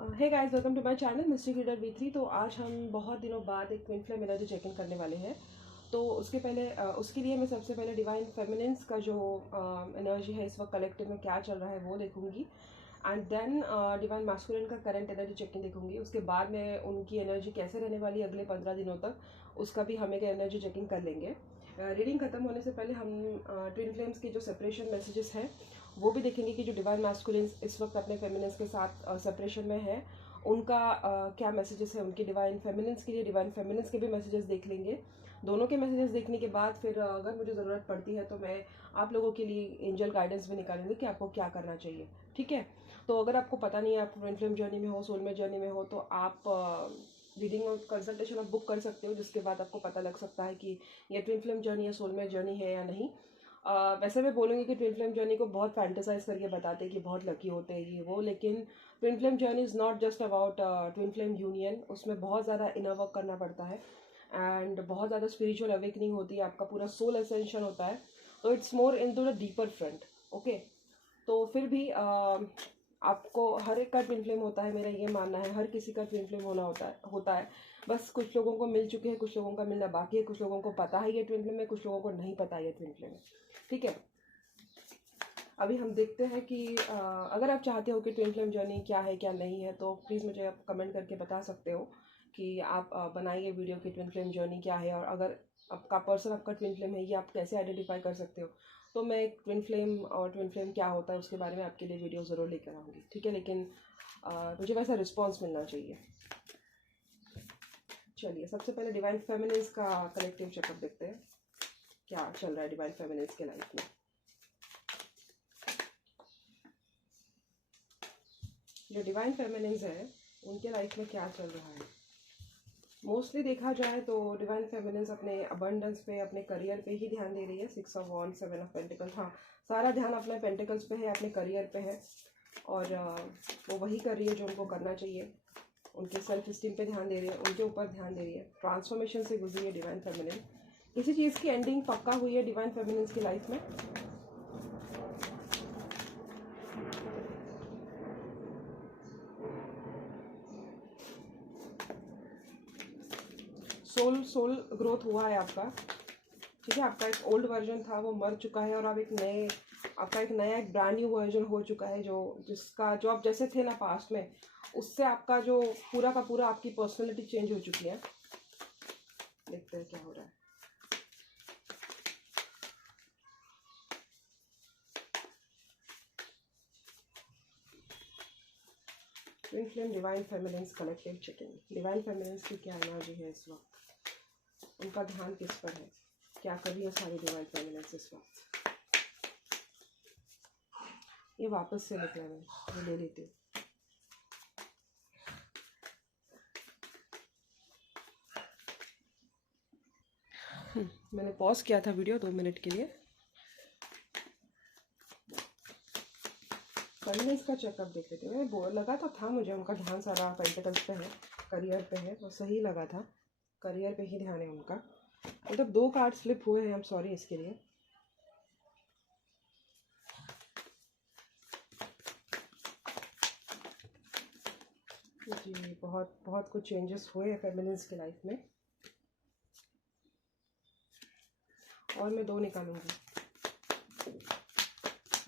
Hey guys, welcome to my channel mystery reader V3। तो आज हम बहुत दिनों बाद एक twin flame energy check in करने वाले हैं। तो उसके पहले उसके लिए मैं सबसे पहले डिवाइन फेमिनिन्स का जो एनर्जी है इस वक्त कलेक्टिव में क्या चल रहा है वो देखूंगी, एंड देन डिवाइन मैस्कुलिन का करंट एनर्जी चेक इन देखूंगी। उसके बाद मैं उनकी एनर्जी कैसे रहने वाली है अगले 15 दिनों तक, उसका भी हम एक एनर्जी चेकिंग कर लेंगे। रीडिंग खत्म होने से पहले हम ट्विन फ्लेम्स के जो सेपरेशन मैसेजेस हैं वो भी देखेंगे कि जो डिवाइन मैस्कुलिन इस वक्त अपने फेमिनिन्स के साथ सेपरेशन में है उनका क्या मैसेजेस है। उनके डिवाइन फेमिनिन्स के लिए डिवाइन फेमिनिन्स के भी मैसेजेस देख लेंगे। दोनों के मैसेजेस देखने के बाद फिर अगर मुझे ज़रूरत पड़ती है तो मैं आप लोगों के लिए एंजल गाइडेंस भी निकालूंगी कि आपको क्या करना चाहिए। ठीक है, तो अगर आपको पता नहीं है आप ट्विन फ्लेम जर्नी में हो, सोलमेट जर्नी में हो, तो आप रीडिंग और कंसल्टेशन आप बुक कर सकते हो, जिसके बाद आपको पता लग सकता है कि ये ट्विन फ्लेम जर्नी या सोलमेट जर्नी है या नहीं। वैसे मैं बोलूँगी कि ट्विन फ्लेम जर्नी को बहुत फैंटेसाइज करके बताते हैं कि बहुत लकी होते हैं ये वो, लेकिन twin flame journey is not just about twin flame union. उसमें बहुत ज़्यादा इनर वर्क करना पड़ता है एंड बहुत ज़्यादा स्पिरिचुअल अवेकनिंग होती है, आपका पूरा सोल एसेंशन होता है। तो it's more into the deeper front. Okay, तो फिर भी आपको हर एक का ट्विन फ्लेम होता है, मेरा ये मानना है हर किसी का ट्विन फ्लेम होता है। बस कुछ लोगों को मिल चुके हैं, कुछ लोगों का मिलना बाकी है, कुछ लोगों को पता है ये ट्विन फ्लेम है, कुछ लोगों को नहीं पता है ये ट्विन फ्लेम है। ठीक है, अभी हम देखते हैं कि अगर आप चाहते हो कि ट्विन फ्लेम जर्नी क्या है क्या नहीं है तो प्लीज़ मुझे आप कमेंट करके बता सकते हो कि आप बनाइए वीडियो की ट्विन फ्लेम जर्नी क्या है, और अगर आपका पर्सन आपका ट्विन फ्लेम है ये आप कैसे आइडेंटिफाई कर सकते हो। तो मैं एक ट्विन फ्लेम और ट्विन फ्लेम क्या होता है उसके बारे में आपके लिए वीडियो ज़रूर लेकर आऊँगी। ठीक है, लेकिन मुझे वैसा रिस्पॉन्स मिलना चाहिए। चलिए, सबसे पहले डिवाइन फेमिनिन्स का कलेक्टिव चेकअप देखते हैं क्या चल रहा है डिवाइन फेमिनिन्स के लाइफ में। जो डिवाइन फेमिनिन्स है उनके लाइफ में क्या चल रहा है। मोस्टली देखा जाए तो डिवाइन फेमिनिन्स अपने अबंडेंस पे, अपने करियर पे ही ध्यान दे रही है। 6 ऑफ वॉन्ड्स, 7 ऑफ पेंटिकल्स, हाँ सारा ध्यान अपने पेंटिकल्स पे है, अपने करियर पे है, और वो वही कर रही है जो उनको करना चाहिए। उनके सेल्फ इस्टीम पे ध्यान दे रही है, उनके ऊपर ध्यान दे रही है। ट्रांसफॉर्मेशन से गुजरी है डिवाइन फेमिनिन। किसी चीज़ की एंडिंग पक्का हुई है डिवाइन फेमिनिन्स की लाइफ में। सोल ग्रोथ हुआ है आपका। ठीक है, आपका एक ओल्ड वर्जन था वो मर चुका है और आप आपका एक नया एक ब्रांड न्यू वर्जन हो चुका है, जो आप जैसे थे ना पास्ट में, उससे आपका जो पूरा का पूरा आपकी पर्सनालिटी चेंज हो चुकी है। देखते हैं क्या हो रहा है। Twin flame divine feminines collective checking. Divine feminines की क्या एनर्जी है इस वक्त, उनका ध्यान किस पर है, क्या कर रही है सारी डिवाइन फेमिनिन्स इस वक्त। ये वापस से निकला मैं ले लेती हूँ। मैंने पॉज किया था वीडियो 2 मिनट के लिए। फेमिनिन्स का चेकअप देख लेते हैं। मैं लगा तो था मुझे उनका ध्यान सारा पेंटिकल्स पे है, करियर पे है, वो सही लगा था, करियर पे ही ध्यान है उनका। मतलब 2 कार्ड्स फ्लिप हुए हैं, आई एम सॉरी इसके लिए। जी, बहुत बहुत कुछ चेंजेस हुए हैं फेमिनिन्स की लाइफ में, और मैं 2 निकालूंगी।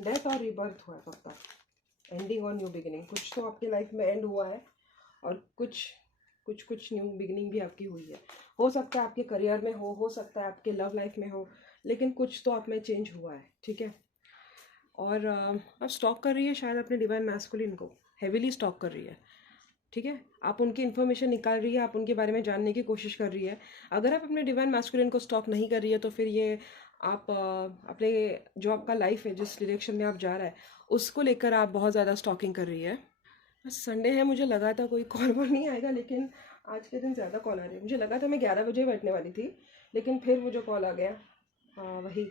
डेथ और रीबर्थ हुआ है पक्का, एंडिंग और न्यू बिगिनिंग। कुछ तो आपकी लाइफ में एंड हुआ है और कुछ न्यू बिगिनिंग भी आपकी हुई है। हो सकता है आपके करियर में हो सकता है आपके लव लाइफ में हो, लेकिन कुछ तो आप में चेंज हुआ है। ठीक है, और अब स्टॉक कर रही है शायद अपने डिवाइन मैस्कुलिन को, हेविली स्टॉक कर रही है। ठीक है, आप उनकी इन्फॉर्मेशन निकाल रही है, आप उनके बारे में जानने की कोशिश कर रही है। अगर आप अपने डिवाइन मैस्कुलिन को स्टॉक नहीं कर रही है तो फिर ये आप अपने जो आपका लाइफ है, जिस डायरेक्शन में आप जा रहा है उसको लेकर आप बहुत ज़्यादा स्टॉकिंग कर रही है। बस संडे है, मुझे लगा था कोई कॉल वॉल नहीं आएगा, लेकिन आज के दिन ज़्यादा कॉल आ रही है। मुझे लगा था मैं 11 बजे बैठने वाली थी, लेकिन फिर मुझे कॉल आ गया। वही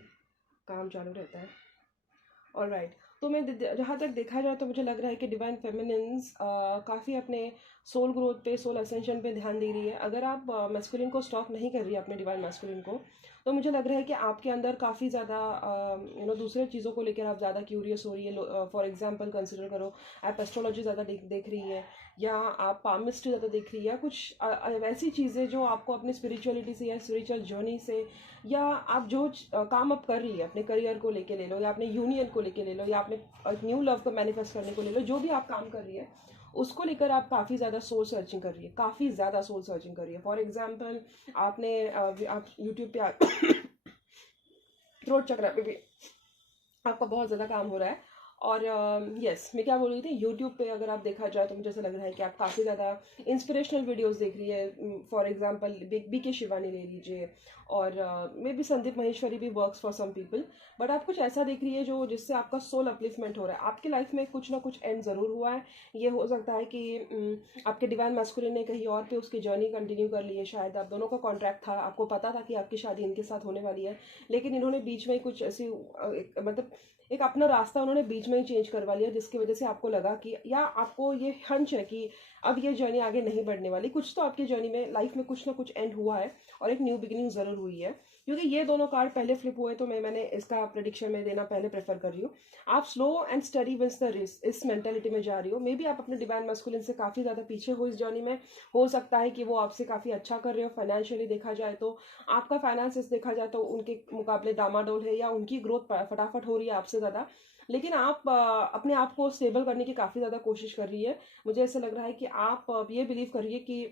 काम चालू रहता है। ऑलराइट, तो मैं जहाँ तक देखा जाए तो मुझे लग रहा है कि डिवाइन फेमिनिन्स काफ़ी अपने सोल ग्रोथ पे, सोल असेंशन पे ध्यान दे रही है। अगर आप मैस्कुलिन को स्टॉक नहीं कर रही है अपने डिवाइन मैस्कुलिन को, तो मुझे लग रहा है कि आपके अंदर काफ़ी ज़्यादा दूसरे चीज़ों को लेकर आप ज़्यादा क्यूरियस हो रही है। फॉर एग्जांपल कंसिडर करो, आप एस्ट्रोलॉजी ज़्यादा देख रही है, या आप पामिस्ट्री ज़्यादा देख रही है, या कुछ ऐसी चीज़ें जो आपको अपनी स्पिरिचुअलिटी से या स्पिरिचुअल जर्नी से, या आप जो काम आप कर रही है अपने करियर को लेके ले लो, या अपने यूनियन को लेके ले लो, या अपने न्यू लव को मैनिफेस्ट करने को ले लो, जो भी आप काम कर रही है उसको लेकर आप काफ़ी ज़्यादा सोल सर्चिंग कर रही है, काफ़ी ज़्यादा सोल सर्चिंग कर रही है। फॉर एग्जांपल आपने आप यूट्यूब पे थ्रोट चक्र पे भी आपका बहुत ज़्यादा काम हो रहा है। और यस, मैं क्या बोल रही थी, यूट्यूब पे अगर आप देखा जाए तो मुझे ऐसा लग रहा है कि आप काफ़ी ज़्यादा इंस्पिरेशनल वीडियोस देख रही है। फॉर एग्जांपल बी के शिवानी ले लीजिए, और मे बी संदीप महेश्वरी भी works for some people, but आप कुछ ऐसा देख रही है जो जिससे आपका सोल अपलिफ्टमेंट हो रहा है। आपकी लाइफ में कुछ ना कुछ एंड ज़रूर हुआ है। ये हो सकता है कि आपके डिवाइन मैस्कुलिन ने कहीं और पे उसकी जर्नी कंटिन्यू कर ली है, शायद आप दोनों का कॉन्ट्रैक्ट था, आपको पता था कि आपकी शादी इनके साथ होने वाली है, लेकिन इन्होंने बीच में कुछ ऐसी मतलब एक अपना रास्ता उन्होंने बीच में ही चेंज करवा लिया, जिसकी वजह से आपको लगा कि, या आपको ये हंच है कि अब ये जर्नी आगे नहीं बढ़ने वाली। कुछ तो आपकी जर्नी में लाइफ में कुछ ना कुछ एंड हुआ है और एक न्यू बिगिनिंग ज़रूर हुई है। क्योंकि ये दोनों कार्ड पहले फ्लिप हुए तो मैंने इसका प्रेडिक्शन में देना पहले प्रेफर कर रही हूँ। आप slow and steady wins the race इस मेंटेलिटी में जा रही हो। मे बी आप अपने डिवाइन मैस्कुलिन से काफ़ी ज़्यादा पीछे हो इस जर्नी में। हो सकता है कि वो आपसे काफ़ी अच्छा कर रहे हो फाइनेंशियली देखा जाए तो, आपका फाइनेंसिस देखा जाए तो उनके मुकाबले डामाडोल है, या उनकी ग्रोथ फटाफट हो रही है आपसे ज़्यादा, लेकिन आप अपने आप को स्टेबल करने की काफ़ी ज़्यादा कोशिश कर रही है। मुझे ऐसा लग रहा है कि आप ये बिलीव कर रही है कि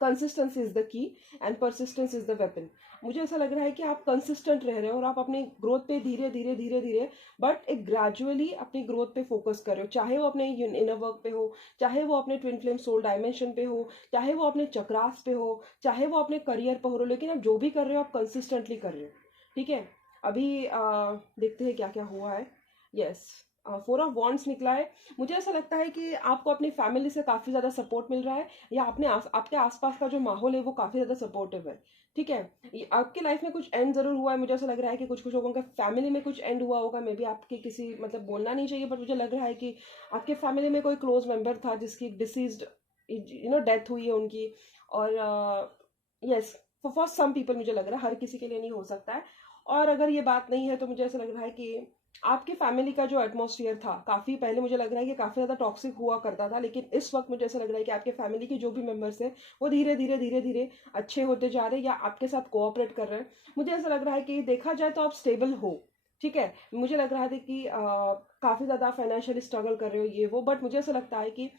consistency is the key and persistence is the weapon. मुझे ऐसा लग रहा है कि आप कंसिस्टेंट रह रहे हो और आप अपनी ग्रोथ पे धीरे धीरे धीरे धीरे बट एक ग्रेजुअली अपनी ग्रोथ पे फोकस कर रहे हो, चाहे वो अपने इनर वर्क पे हो, चाहे वो अपने ट्विन फ्लेम सोल डायमेंशन पे हो, चाहे वो अपने चक्रास पे हो, चाहे वो अपने करियर पे हो, लेकिन आप जो भी कर रहे हो आप कंसिस्टेंटली कर रहे हो। ठीक है, अभी देखते हैं क्या क्या हुआ है। यस, 4 ऑफ वॉन्ड्स निकला है। मुझे ऐसा लगता है कि आपको अपनी फैमिली से काफ़ी ज़्यादा सपोर्ट मिल रहा है, या आपके आसपास का जो माहौल है वो काफ़ी ज़्यादा सपोर्टिव है। ठीक है, आपकी लाइफ में कुछ एंड ज़रूर हुआ है। मुझे ऐसा लग रहा है कि कुछ कुछ लोगों के फैमिली में कुछ एंड हुआ होगा। मे बी आपके किसी मतलब बोलना नहीं चाहिए, बट मुझे लग रहा है कि आपके फैमिली में कोई क्लोज मेंबर था जिसकी डिसीज्ड डेथ हुई है उनकी। और यस, फॉर सम पीपल मुझे लग रहा है, हर किसी के लिए नहीं हो सकता है। और अगर ये बात नहीं है तो मुझे ऐसा लग रहा है कि आपकी फैमिली का जो एटमॉस्फेयर था काफ़ी पहले, मुझे लग रहा है कि काफ़ी ज़्यादा टॉक्सिक हुआ करता था, लेकिन इस वक्त मुझे ऐसा लग रहा है कि आपके फैमिली के जो भी मेंबर्स हैं वो धीरे धीरे धीरे धीरे अच्छे होते जा रहे हैं, या आपके साथ कोऑपरेट कर रहे हैं। मुझे ऐसा लग रहा है कि देखा जाए तो आप स्टेबल हो। ठीक है, मुझे लग रहा था कि काफ़ी ज़्यादा फाइनेंशियली स्ट्रगल कर रहे हो ये वो, बट मुझे ऐसा लगता है कि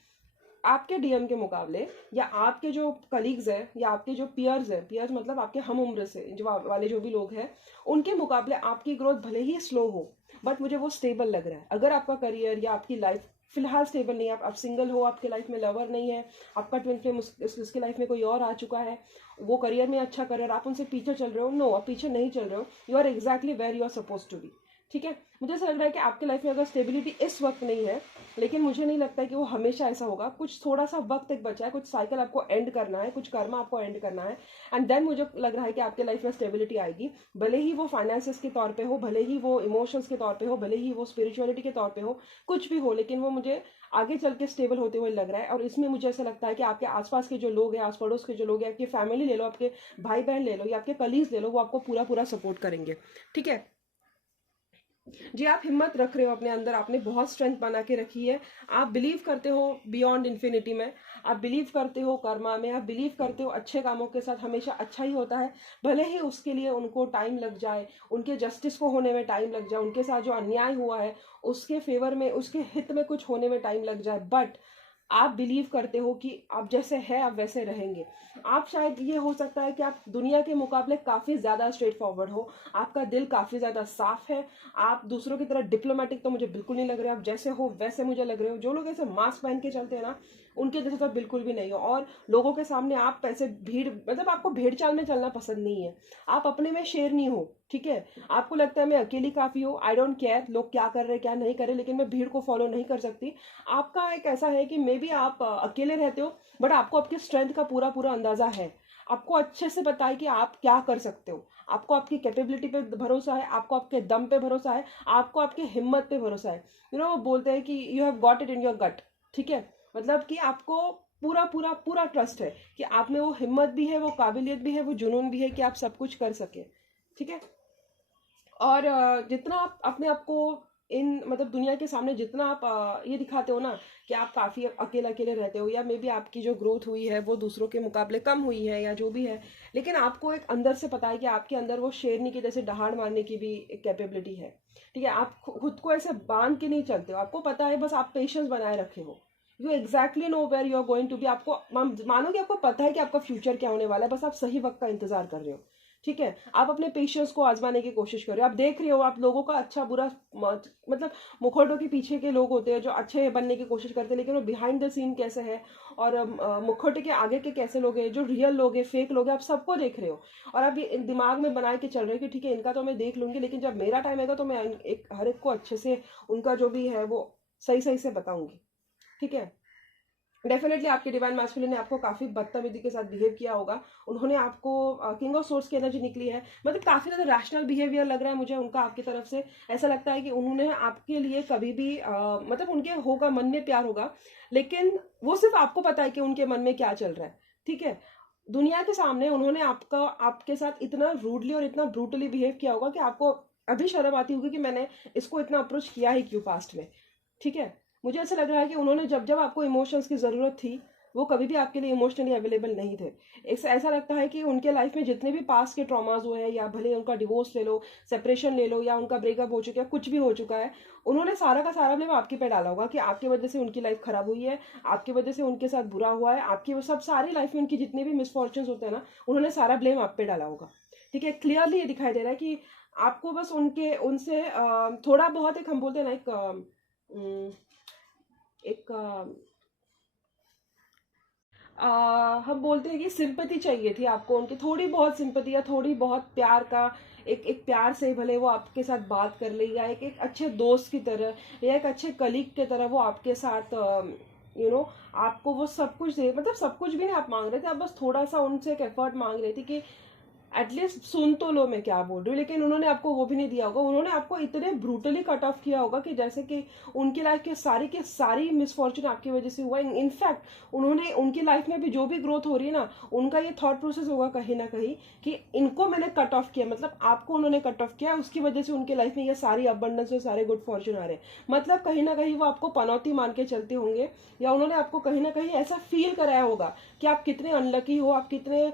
आपके डीएम के मुकाबले, या आपके जो कलीग्स हैं, या आपके जो पियर्स हैं, पियर्स मतलब आपके हम उम्र से जो वाले जो भी लोग हैं, उनके मुकाबले आपकी ग्रोथ भले ही स्लो हो, बट मुझे वो स्टेबल लग रहा है। अगर आपका करियर या आपकी लाइफ फिलहाल स्टेबल नहीं है, आप सिंगल हो, आपके लाइफ में लवर नहीं है, आपका ट्विन फ्लेम उसकी लाइफ में कोई और आ चुका है, वो करियर में अच्छा कर रहा है, आप उनसे पीछे चल रहे हो, नो, आप पीछे नहीं चल रहे हो, you are exactly where you are suppose to be. ठीक है, मुझे ऐसा लग रहा है कि आपके लाइफ में अगर स्टेबिलिटी इस वक्त नहीं है, लेकिन मुझे नहीं लगता है कि वो हमेशा ऐसा होगा। कुछ थोड़ा सा वक्त एक बचा है, कुछ साइकिल आपको एंड करना है, कुछ कर्म आपको एंड करना है, एंड देन मुझे लग रहा है कि आपके लाइफ में स्टेबिलिटी आएगी। भले ही वो फाइनेंसेस के तौर पे हो, भले ही वो इमोशंस के तौर पे हो, भले ही वो स्पिरिचुअलिटी के तौर पे हो, कुछ भी हो, लेकिन वो मुझे आगे चल के स्टेबल होते हुए लग रहा है। और इसमें मुझे ऐसा लगता है कि आपके आसपास के जो लोग हैं, आस पड़ोस के जो लोग हैं, आपकी फैमिली ले लो, आपके भाई बहन ले लो, या आपके कलीग्स ले लो, वो आपको पूरा पूरा सपोर्ट करेंगे। ठीक है जी, आप हिम्मत रख रहे हो अपने अंदर, आपने बहुत स्ट्रेंथ बना के रखी है। आप बिलीव करते हो बियॉन्ड इन्फिनिटी में, आप बिलीव करते हो कर्मा में, आप बिलीव करते हो अच्छे कामों के साथ हमेशा अच्छा ही होता है। भले ही उसके लिए उनको टाइम लग जाए, उनके जस्टिस को होने में टाइम लग जाए, उनके साथ जो अन्याय हुआ है उसके फेवर में, उसके हित में कुछ होने में टाइम लग जाए, बट आप बिलीव करते हो कि आप जैसे है आप वैसे रहेंगे। आप शायद ये हो सकता है कि आप दुनिया के मुकाबले काफ़ी ज़्यादा स्ट्रेट फॉरवर्ड हो, आपका दिल काफ़ी ज़्यादा साफ है, आप दूसरों की तरह डिप्लोमेटिक तो मुझे बिल्कुल नहीं लग रहे, आप जैसे हो वैसे मुझे लग रहे हो। जो लोग ऐसे मास्क पहन के चलते हैं ना, उनके जैसे तो बिल्कुल भी नहीं हो। और लोगों के सामने आप ऐसे भीड़, मतलब आपको भेड़ चाल में चलना पसंद नहीं है, आप अपने में शेर नहीं हो। ठीक है, आपको लगता है मैं अकेली काफ़ी हूँ, आई डोंट केयर लोग क्या कर रहे हैं क्या नहीं कर रहे, लेकिन मैं भीड़ को फॉलो नहीं कर सकती। आपका एक ऐसा है कि मे बी आप अकेले रहते हो, बट आपको आपकी स्ट्रेंथ का पूरा पूरा अंदाजा है, आपको अच्छे से पता है कि आप क्या कर सकते हो, आपको आपकी कैपेबिलिटी पे भरोसा है, आपको आपके दम पे भरोसा है, आपको आपकी हिम्मत पे भरोसा है। वो बोलते हैं कि you have got it in your gut. ठीक है, मतलब कि आपको पूरा पूरा पूरा ट्रस्ट है कि आप में वो हिम्मत भी है, वो काबिलियत भी है, वो जुनून भी है कि आप सब कुछ कर सके। ठीक है। और जितना आप अपने आप को इन मतलब दुनिया के सामने जितना आप ये दिखाते हो ना कि आप काफ़ी अकेले अकेले रहते हो, या मे बी आपकी जो ग्रोथ हुई है वो दूसरों के मुकाबले कम हुई है या जो भी है, लेकिन आपको एक अंदर से पता है कि आपके अंदर वो शेरनी के जैसे दहाड़ मारने की भी एक कैपेबिलिटी है। ठीक है, आप खुद को ऐसे बांध के नहीं चलते हो, आपको पता है, बस आप पेशेंस बनाए रखे हो। You exactly know where you are going to be. आपको मानो कि आपको पता है कि आपका फ्यूचर क्या होने वाला है, बस आप सही वक्त का इंतजार कर रहे हो। ठीक है, आप अपने पेशेंस को आजमाने की कोशिश कर रहे हो। आप देख रहे हो, आप लोगों का अच्छा बुरा मतलब मुखौटों के पीछे के लोग होते हैं जो अच्छे बनने की कोशिश करते हैं, लेकिन वो बिहाइंड द सीन कैसे है, और मुखौटे के आगे के कैसे लोग हैं, जो रियल लोग हैं, फेक लोग हैं, आप सबको देख रहे हो। और आप ये दिमाग में बना के चल रहे हो कि ठीक है, इनका तो मैं देख लूंगी, लेकिन जब मेरा टाइम आएगा तो मैं एक हर एक को अच्छे से उनका जो भी है वो सही सही से बताऊंगी। ठीक है, डेफिनेटली आपके डिवाइन मैस्कुलिन ने आपको काफी बदतमीजी के साथ बिहेव किया होगा। उन्होंने आपको किंग ऑफ सोर्स की एनर्जी निकली है, मतलब काफी ज्यादा रैशनल बिहेवियर लग रहा है मुझे उनका आपकी तरफ से। ऐसा लगता है कि उन्होंने आपके लिए कभी भी मतलब उनके होगा मन में प्यार होगा, लेकिन वो सिर्फ आपको पता है कि उनके मन में क्या चल रहा है। ठीक है, दुनिया के सामने उन्होंने आपके साथ इतना रूडली और इतना ब्रूटली बिहेव किया होगा कि आपको अभी शर्म आती होगी कि मैंने इसको इतना अप्रोच किया ही क्यों पास्ट में। ठीक है, मुझे ऐसा लग रहा है कि उन्होंने जब जब आपको इमोशंस की ज़रूरत थी, वो कभी भी आपके लिए इमोशनली अवेलेबल नहीं थे। ऐसा लगता है कि उनके लाइफ में जितने भी पास्ट के ट्रॉमाज हुए हैं, या भले उनका डिवोर्स ले लो, सेपरेशन ले लो, या उनका ब्रेकअप हो चुका है, कुछ भी हो चुका है, उन्होंने सारा का सारा ब्लेम आपके पे डाला होगा कि आपकी वजह से उनकी लाइफ खराब हुई है, आपकी वजह से उनके साथ बुरा हुआ है, आपकी वो सब सारी लाइफ में उनकी जितने भी मिसफॉर्चून्स होते हैं ना, उन्होंने सारा ब्लेम आप पे डाला होगा। ठीक है, क्लियरली ये दिखाई दे रहा है कि आपको बस उनसे थोड़ा बहुत, एक हम बोलते हैं ना, एक हम बोलते हैं कि सिंपैथी चाहिए थी आपको उनकी, थोड़ी बहुत सिंपैथी या थोड़ी बहुत प्यार का, एक प्यार से भले वो आपके साथ बात कर ले, या एक अच्छे दोस्त की तरह या एक अच्छे कलीग की तरह वो आपके साथ आपको वो सब कुछ दे, मतलब सब कुछ भी नहीं आप मांग रहे थे, आप बस थोड़ा सा उनसे एक एफर्ट मांग रहे थे कि एटलीस्ट सुन तो लो मैं क्या बोल रही हूँ। लेकिन उन्होंने आपको वो भी नहीं दिया होगा, उन्होंने आपको इतने ब्रूटली कट ऑफ किया होगा कि जैसे कि उनकी लाइफ के सारी मिसफॉर्चून आपकी वजह से हुआ। इनफैक्ट उन्होंने उनकी लाइफ में भी जो भी ग्रोथ हो रही है ना, उनका ये थॉट प्रोसेस होगा कहीं ना कहीं कि इनको मैंने कट ऑफ किया, मतलब आपको उन्होंने कट ऑफ किया, उसकी वजह से उनकी लाइफ में ये सारी अबंडेंस और सारे गुड फॉर्चून आ रहे हैं। मतलब कहीं ना कहीं वो आपको पनौती मान के चलते होंगे, या उन्होंने आपको कहीं ना कहीं ऐसा फील कराया होगा कि आप कितने अनलकी हो, आप कितने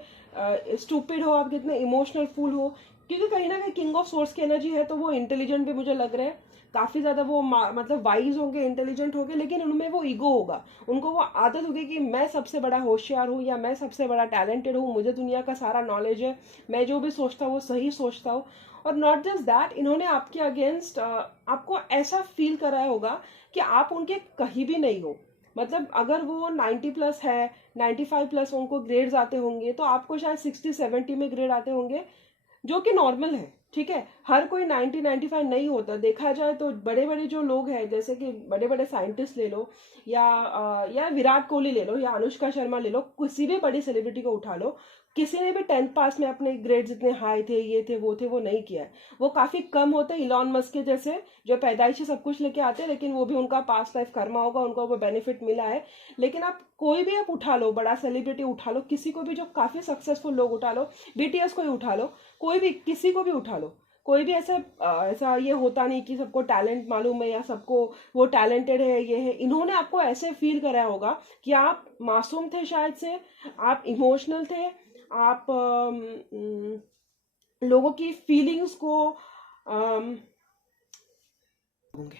स्टूपिड हो, आप कितने इमोशनल फूल हो। क्योंकि कहीं ना कहीं किंग ऑफ सोर्स की एनर्जी है, तो वो इंटेलिजेंट भी मुझे लग रहा है, काफी ज्यादा वो मतलब वाइज होंगे, इंटेलिजेंट होंगे, लेकिन उनमें वो ईगो होगा, उनको वो आदत होगी कि मैं सबसे बड़ा होशियार हूँ, या मैं सबसे बड़ा टैलेंटेड हूँ, मुझे दुनिया का सारा नॉलेज है, मैं जो भी सोचता हूँ वो सही सोचता हूँ। और नॉट जस्ट दैट, इन्होंने आपके अगेंस्ट आपको ऐसा फील कराया होगा कि आप उनके कहीं भी नहीं हो। मतलब अगर वो 90+ है, 95+ उनको ग्रेड्स आते होंगे, तो आपको शायद 60-70 में ग्रेड आते होंगे, जो कि नॉर्मल है। ठीक है, हर कोई 90-95 नहीं होता। देखा जाए तो बड़े बड़े जो लोग हैं, जैसे कि बड़े बड़े साइंटिस्ट ले लो, या विराट कोहली ले लो, या अनुष्का शर्मा ले लो, किसी भी बड़ी सेलिब्रिटी को उठा लो, किसी ने भी 10th पास में अपने ग्रेड्स इतने हाई थे, ये थे वो नहीं किया है। वो काफी कम होते हैं, इलॉन मस्क के जैसे, जो पैदाइशी सब कुछ लेके आते हैं, लेकिन वो भी उनका पास्ट लाइफ कर्मा होगा, उनको वो बेनिफिट मिला है। लेकिन आप कोई भी आप उठा लो, बड़ा सेलिब्रिटी उठा लो, किसी को भी जो काफी सक्सेसफुल लोग उठा लो, बीटीएस को ही उठा लो, कोई भी किसी को भी उठा लो, कोई भी ऐसा ये होता नहीं कि सबको टैलेंट मालूम है या सबको वो टैलेंटेड है, ये है। इन्होंने आपको ऐसे फील कराया होगा कि आप मासूम थे शायद से, आप इमोशनल थे, आप लोगों की फीलिंग्स को होंगे।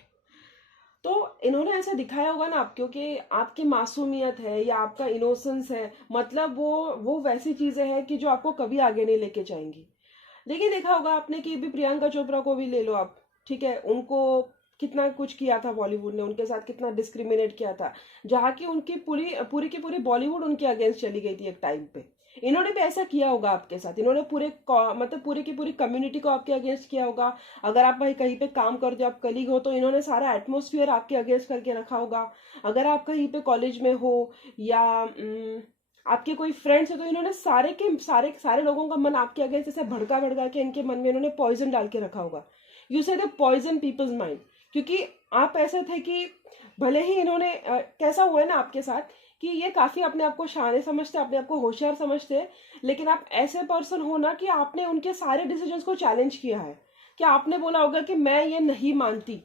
तो इन्होंने ऐसा दिखाया होगा ना आप, क्योंकि आपकी मासूमियत है या आपका इनोसेंस है, मतलब वो वैसी चीजें हैं कि जो आपको कभी आगे नहीं लेके जाएंगी। लेकिन देखा होगा आपने कि भी प्रियंका चोपड़ा को भी ले लो आप, ठीक है, उनको कितना कुछ किया था बॉलीवुड ने, उनके साथ कितना डिस्क्रिमिनेट किया था, जहाँ की उनकी पूरी पूरी की पूरी बॉलीवुड उनके अगेंस्ट चली गई थी एक टाइम पे। इन्होंने भी ऐसा किया होगा आपके साथ, इन्होंने मतलब पूरी की पूरी कम्युनिटी को आपके अगेंस्ट किया होगा। अगर आप भाई कहीं पे काम करते हो, आप कलीग हो, तो इन्होंने सारा एटमोस्फियर आपके अगेंस्ट करके रखा होगा। अगर आप कहीं पे कॉलेज में हो, या आपके कोई फ्रेंड्स है, तो इन्होंने सारे के सारे सारे लोगों का मन आपके अगेंस्ट ऐसे भड़का भड़का के इनके मन में इन्होंने पॉइजन डाल के रखा होगा। यू से द पॉइजन पीपल्स माइंड, क्योंकि आप ऐसे थे कि भले ही इन्होंने कैसा हुआ है ना आपके साथ कि ये काफी अपने आप को शाने समझते, अपने आप को होशियार समझते हैं, लेकिन आप ऐसे पर्सन हो ना कि आपने उनके सारे डिसीजंस को चैलेंज किया है, कि आपने बोला होगा कि मैं ये नहीं मानती,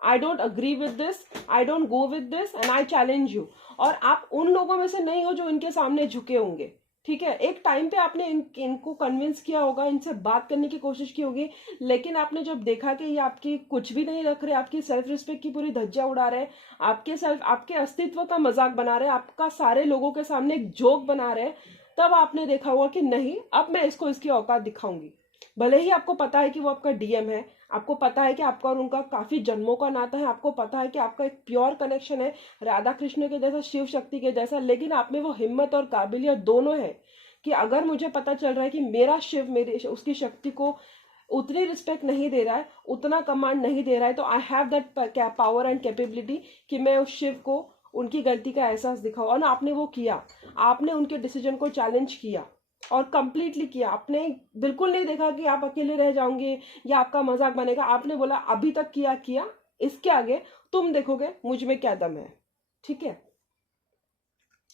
I don't agree with this, I don't go with this and I challenge you. और आप उन लोगों में से नहीं हो जो इनके सामने झुके होंगे, ठीक है। एक टाइम पे आपने इनको कन्विंस किया होगा, इनसे बात करने की कोशिश की होगी, लेकिन आपने जब देखा कि ये आपकी कुछ भी नहीं रख रहे, आपकी सेल्फ रिस्पेक्ट की पूरी धज्जियां उड़ा रहे, आपके अस्तित्व का मजाक बना रहे, आपका सारे लोगों के सामने एक जोक बना रहे, तब आपने देखा होगा कि नहीं, अब मैं इसको इसकी औकात दिखाऊंगी। भले ही आपको पता है कि वो आपका डीएम है, आपको पता है कि आपका और उनका काफी जन्मों का नाता है, आपको पता है कि आपका एक प्योर कनेक्शन है राधा कृष्ण के जैसा, शिव शक्ति के जैसा, लेकिन आप में वो हिम्मत और काबिलियत दोनों है कि अगर मुझे पता चल रहा है कि मेरा शिव मेरी उसकी शक्ति को उतनी रिस्पेक्ट नहीं दे रहा है, उतना कमांड नहीं दे रहा है, तो I have that power and capability कि मैं उस शिव को उनकी गलती का एहसास दिखाऊं। और आपने वो किया, आपने उनके डिसीजन को चैलेंज किया और कंप्लीटली किया। आपने बिल्कुल नहीं देखा कि आप अकेले रह जाओगे या आपका मजाक बनेगा, आपने बोला अभी तक किया किया, इसके आगे तुम देखोगे मुझ में क्या दम है, ठीक है।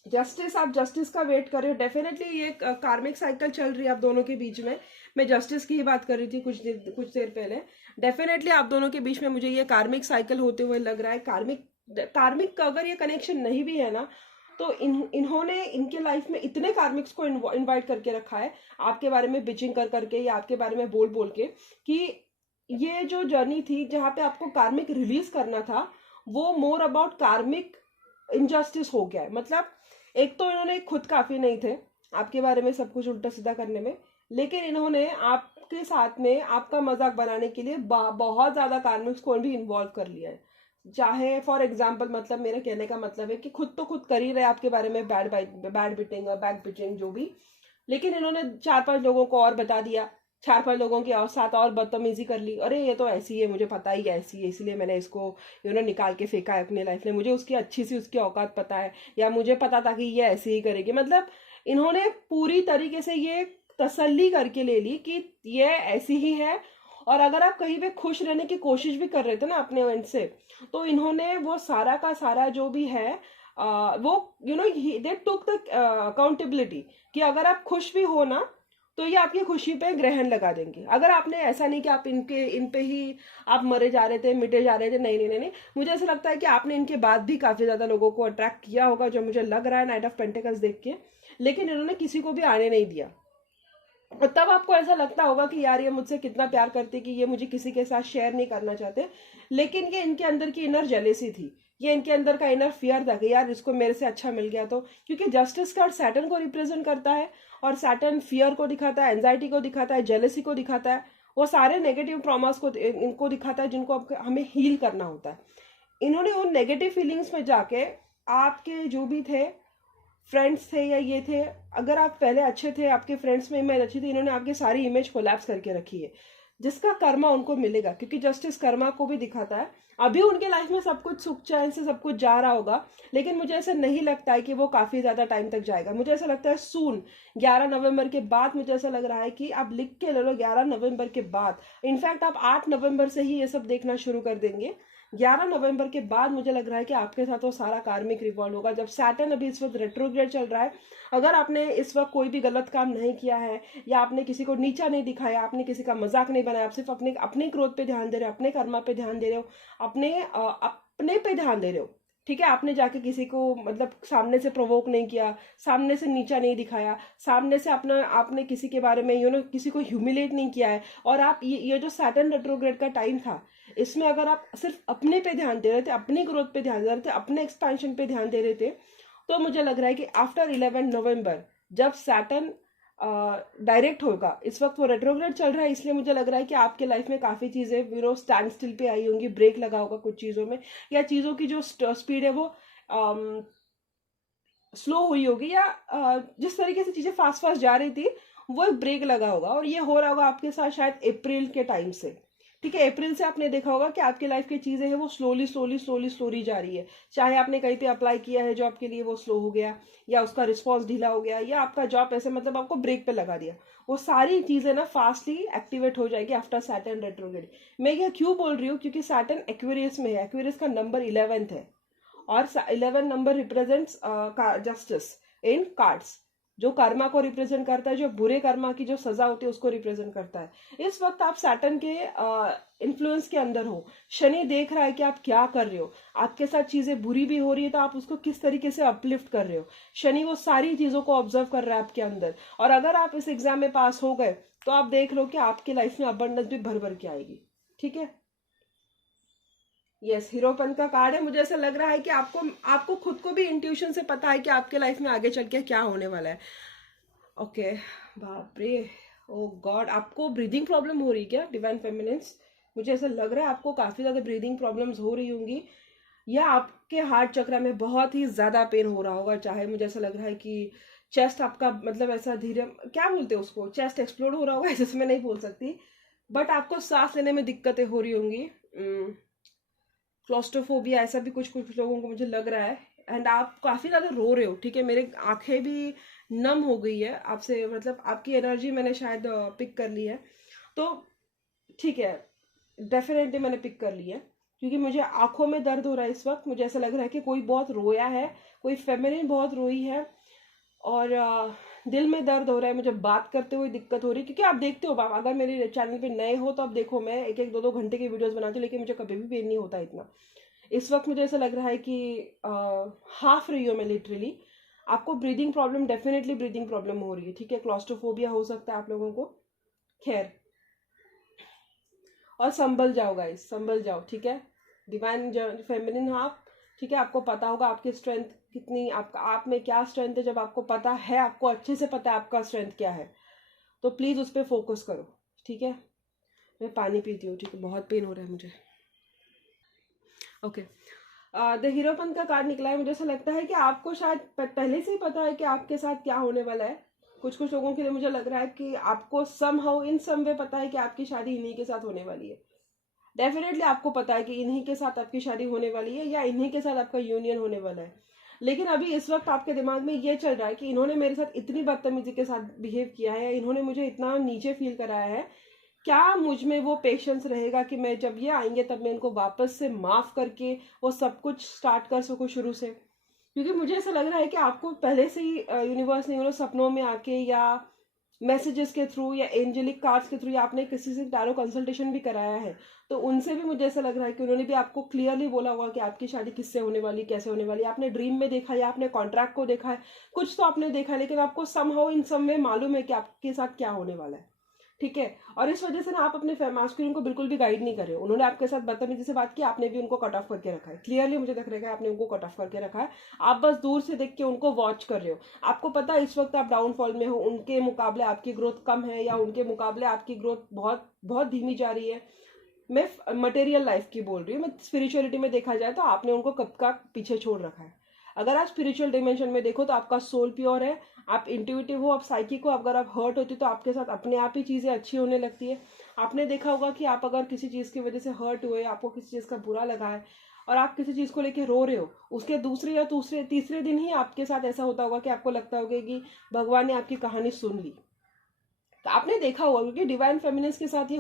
जस्टिस, आप जस्टिस का वेट कर रहे हो, डेफिनेटली ये कार्मिक साइकिल चल रही है आप दोनों के बीच में। मैं जस्टिस की ही बात कर रही थी कुछ देर पहले। डेफिनेटली आप दोनों के बीच में मुझे ये कार्मिक साइकिल होते हुए लग रहा है। कार्मिक का अगर ये कनेक्शन नहीं भी है ना, तो इन्होंने इनके लाइफ में इतने कार्मिक्स को इनवाइट करके रखा है, आपके बारे में बिचिंग कर करके या आपके बारे में बोल बोल के, कि ये जो जर्नी थी जहां पे आपको कार्मिक रिलीज करना था, वो मोर अबाउट कार्मिक इनजस्टिस हो गया है। मतलब एक तो इन्होंने खुद काफी नहीं थे आपके बारे में सब कुछ उल्टा सीधा करने में, लेकिन इन्होंने आपके साथ में आपका मजाक बनाने के लिए बहुत ज्यादा कार्मिक्स को भी इन्वॉल्व कर लिया है। चाहे फॉर एग्जाम्पल, मतलब मेरे कहने का मतलब है कि खुद तो खुद कर ही रहे आपके बारे में बैड बिटिंग और बैक बिटिंग जो भी, लेकिन इन्होंने 4-5 लोगों को और बता दिया, 4-5 लोगों के और साथ और बदतमीजी कर ली, अरे ये तो ऐसी है, मुझे पता ही ऐसी है, इसलिए मैंने इसको निकाल के फेंका है अपनी लाइफ में, मुझे उसकी अच्छी सी उसकी औकात पता है, या मुझे पता था कि ये ऐसी ही करेगी। मतलब इन्होंने पूरी तरीके से ये तसल्ली करके ले ली कि ये ऐसी ही है। और अगर आप कहीं पे खुश रहने की कोशिश भी कर रहे थे ना अपने एंड से, तो इन्होंने वो सारा का सारा जो भी है वो दे टुक द अकाउंटेबिलिटी कि अगर आप खुश भी हो ना, तो ये आपकी खुशी पे ग्रहण लगा देंगे। अगर आपने ऐसा नहीं कि आप इन पे ही आप मरे जा रहे थे, मिटे जा रहे थे, नहीं नहीं नहीं नहीं, मुझे ऐसा लगता है कि आपने इनके बाद भी काफी ज्यादा लोगों को अट्रैक्ट किया होगा, जो मुझे लग रहा है नाइट ऑफ पेंटिकल्स देख के, लेकिन इन्होंने किसी को भी आने नहीं दिया। और तब आपको ऐसा लगता होगा कि यार ये मुझसे कितना प्यार करते कि ये मुझे किसी के साथ शेयर नहीं करना चाहते, लेकिन ये इनके अंदर की इनर जेलेसी थी, ये इनके अंदर का इनर फियर था कि यार इसको मेरे से अच्छा मिल गया। तो क्योंकि जस्टिस कार्ड सैटर्न को रिप्रेजेंट करता है, और सैटर्न फियर को दिखाता है, एंजाइटी को दिखाता है, जेलेसी को दिखाता है, वो सारे नेगेटिव ट्रॉमास को इनको दिखाता है जिनको हमें हील करना होता है। इन्होंने उन नेगेटिव फीलिंग्स में जाके आपके जो भी थे फ्रेंड्स थे या ये थे, अगर आप पहले अच्छे थे, आपके फ्रेंड्स में इमेज अच्छी थी, इन्होंने आपकी सारी इमेज कोलैप्स करके रखी है, जिसका कर्मा उनको मिलेगा, क्योंकि जस्टिस कर्मा को भी दिखाता है। अभी उनके लाइफ में सब कुछ सुख चैन से सब कुछ जा रहा होगा, लेकिन मुझे ऐसा नहीं लगता है कि वो काफी ज्यादा टाइम तक जाएगा। मुझे ऐसा लगता है सून 11 नवंबर के बाद, मुझे ऐसा लग रहा है कि आप लिख के ले लो 11 नवंबर के बाद, इनफैक्ट आप 8 नवंबर से ही ये सब देखना शुरू कर देंगे। 11 नवंबर के बाद मुझे लग रहा है कि आपके साथ वो सारा कार्मिक रिवॉल्व होगा, जब सैटर्न अभी इस वक्त रेट्रोग्रेड चल रहा है। अगर आपने इस वक्त कोई भी गलत काम नहीं किया है, या आपने किसी को नीचा नहीं दिखाया, आपने किसी का मजाक नहीं बनाया, आप सिर्फ अपने ग्रोथ पे ध्यान दे रहे हो, अपने कर्मा पे ध्यान दे रहे हो, अपने पे ध्यान दे रहे हो, ठीक है। आपने जाके किसी को मतलब सामने से प्रोवोक नहीं किया, सामने से नीचा नहीं दिखाया, सामने से आपने किसी के बारे में किसी को ह्यूमिलेट नहीं किया है। और आप ये जो सैटर्न रेट्रोग्रेड का टाइम था, इसमें अगर आप सिर्फ अपने पे ध्यान दे रहे थे, अपनी ग्रोथ पे ध्यान दे रहे थे, अपने एक्सपेंशन पे ध्यान दे रहे थे, तो मुझे लग रहा है कि आफ्टर 11 नवंबर जब सैटर्न डायरेक्ट होगा, इस वक्त वो रेट्रोग्रेड चल रहा है, इसलिए मुझे लग रहा है कि आपके लाइफ में काफी चीजें स्टैंड स्टिल पे आई होंगी, ब्रेक लगा होगा कुछ चीजों में, या चीजों की जो स्पीड है वो स्लो हुई होगी, या जिस तरीके से चीजें फास्ट फास्ट जा रही थी वो एक ब्रेक लगा होगा। और ये हो रहा होगा आपके साथ शायद अप्रैल के टाइम से, ठीक है। अप्रैल से आपने देखा होगा कि आपकी लाइफ की चीजें हैं वो स्लोली स्लोली स्लोली स्लोली जा रही है। चाहे आपने कहीं पे अप्लाई किया है जॉब के लिए, वो स्लो हो गया, या उसका रिस्पॉन्स ढीला हो गया, या आपका जॉब ऐसे मतलब आपको ब्रेक पे लगा दिया, वो सारी चीजें ना फास्टली एक्टिवेट हो जाएगी आफ्टर सैटर्न रेट्रोग्रेड। मैं ये क्यों बोल रही हूँ, क्योंकि सैटर्न एक्वेरियस में है, एक्वेरियस का नंबर 11th है, और 11 number represents justice in cards, जो कर्मा को रिप्रेजेंट करता है, जो बुरे कर्मा की जो सजा होती है उसको रिप्रेजेंट करता है। इस वक्त आप सैटर्न के इन्फ्लुएंस के अंदर हो। शनि देख रहा है कि आप क्या कर रहे हो, आपके साथ चीजें बुरी भी हो रही है तो आप उसको किस तरीके से अपलिफ्ट कर रहे हो। शनि वो सारी चीजों को ऑब्जर्व कर रहा है आपके अंदर। और अगर आप इस एग्जाम में पास हो गए तो आप देख लो कि आपकी लाइफ में अबंडेंस भी भर भर के आएगी। ठीक है, यस, हीरोपन का कार्ड है। मुझे ऐसा लग रहा है कि आपको खुद को भी इंट्यूशन से पता है कि आपके लाइफ में आगे चल के क्या होने वाला है। ओके, बाप रे, ओ गॉड, आपको ब्रीदिंग प्रॉब्लम हो रही क्या डिवाइन फेमिनिन्स? मुझे ऐसा लग रहा है आपको काफी ज्यादा ब्रीदिंग प्रॉब्लम्स हो रही होंगी, या आपके हार्ट चक्र में बहुत ही ज्यादा पेन हो रहा होगा। चाहे मुझे ऐसा लग रहा है कि चेस्ट आपका, मतलब ऐसा धीरे, क्या बोलते हैं उसको, चेस्ट एक्सप्लोड हो रहा होगा, ऐसे से मैं नहीं बोल सकती, बट आपको सांस लेने में दिक्कतें हो रही होंगी। क्लोस्ट्रोफोबिया, ऐसा भी कुछ कुछ लोगों को मुझे लग रहा है। एंड आप काफी ज्यादा रो रहे हो। ठीक है, मेरे आंखें भी नम हो गई है आपसे, मतलब आपकी एनर्जी मैंने शायद पिक कर ली है। तो ठीक है, डेफिनेटली मैंने पिक कर ली है, क्योंकि मुझे आंखों में दर्द हो रहा है इस वक्त। मुझे ऐसा लग रहा है कि कोई बहुत रोया है, कोई फेमिनिन बहुत रोई है, और दिल में दर्द हो रहा है। मुझे बात करते हुए दिक्कत हो रही है, क्योंकि आप देखते हो, अगर मेरे चैनल पे नए हो तो आप देखो, मैं एक एक दो दो घंटे की वीडियोस बनाती हूँ, लेकिन मुझे कभी भी पेन नहीं होता इतना। इस वक्त मुझे ऐसा लग रहा है कि हाफ रही हो मैं लिटरली। आपको breathing problem, definitely breathing problem हो रही है। ठीक है, क्लॉस्ट्रोफोबिया हो सकता है आप लोगों को। खैर, और संभल जाओ गाइस, संभल जाओ। ठीक है, डिवाइन फेमिनिन हो आप। ठीक है, आपको पता होगा आपकी स्ट्रेंथ कितनी, आप में क्या स्ट्रेंथ है। जब आपको पता है, आपको अच्छे से पता है आपका स्ट्रेंथ क्या है, तो प्लीज उस पर फोकस करो। ठीक है, मैं पानी पीती हूँ। ठीक है, बहुत पेन हो रहा है मुझे। ओके, द हीरोपन का कार्ड निकला है। मुझे ऐसा लगता है कि आपको शायद पहले से ही पता है कि आपके साथ क्या होने वाला है। कुछ कुछ लोगों के लिए मुझे लग रहा है कि आपको सम हाउ इन सम वे पता है कि आपकी शादी इन्हीं के साथ होने वाली है। डेफिनेटली आपको पता है कि इन्हीं के साथ आपकी शादी होने वाली है, या इन्हीं के साथ आपका यूनियन होने वाला है। लेकिन अभी इस वक्त आपके दिमाग में ये चल रहा है कि इन्होंने मेरे साथ इतनी बदतमीजी के साथ बिहेव किया है, इन्होंने मुझे इतना नीचे फील कराया है, क्या मुझ में वो पेशेंस रहेगा कि मैं जब ये आएंगे तब मैं इनको वापस से माफ करके वो सब कुछ स्टार्ट कर सकूं शुरू से। क्योंकि मुझे ऐसा लग रहा है कि आपको पहले से ही यूनिवर्स ने सपनों में आके, या मैसेजेस के थ्रू, या एंजेलिक कार्ड्स के थ्रू, या आपने किसी से टैरो कंसल्टेशन भी कराया है, तो उनसे भी मुझे ऐसा लग रहा है कि उन्होंने भी आपको क्लियरली बोला होगा कि आपकी शादी किससे होने वाली, कैसे होने वाली। आपने ड्रीम में देखा, या आपने कॉन्ट्रैक्ट को देखा है, कुछ तो आपने देखा है, लेकिन आपको समहाउ इन सम वे मालूम है कि आपके साथ क्या होने वाला है। ठीक है, और इस वजह से ना आप अपने मास्कुलिन को बिल्कुल भी गाइड नहीं कर रहे हो। उन्होंने आपके साथ बदतमीजी से बात की, आपने भी उनको कट ऑफ करके रखा है। क्लियरली मुझे दिख रहा है आपने उनको कट ऑफ करके रखा है। आप बस दूर से देख के उनको वॉच कर रहे हो। आपको पता है इस वक्त आप डाउनफॉल में हो, उनके मुकाबले आपकी ग्रोथ कम है, या उनके मुकाबले आपकी ग्रोथ बहुत बहुत धीमी जा रही है। मैं मटेरियल लाइफ की बोल रही हूँ। मैं स्पिरिचुअलिटी में देखा जाए तो आपने उनको कब का पीछे छोड़ रखा है। अगर आप स्पिरिचुअल डिमेंशन में देखो तो आपका सोल प्योर है, आप इंट्यूटिव हो, आप साइकिक हो। अगर आप हर्ट होती तो आपके साथ अपने आप ही चीजें अच्छी होने लगती है। आपने देखा होगा कि आप अगर किसी चीज की वजह से हर्ट हुए, आपको किसी चीज का बुरा लगा है, और आप किसी चीज को लेके रो रहे हो, उसके दूसरे या तीसरे दिन ही आपके साथ ऐसा होता होगा कि आपको लगता होगा कि भगवान ने आपकी कहानी सुन ली। तो आपने देखा होगा, क्योंकि डिवाइन फेमिनिस्ट के साथ ये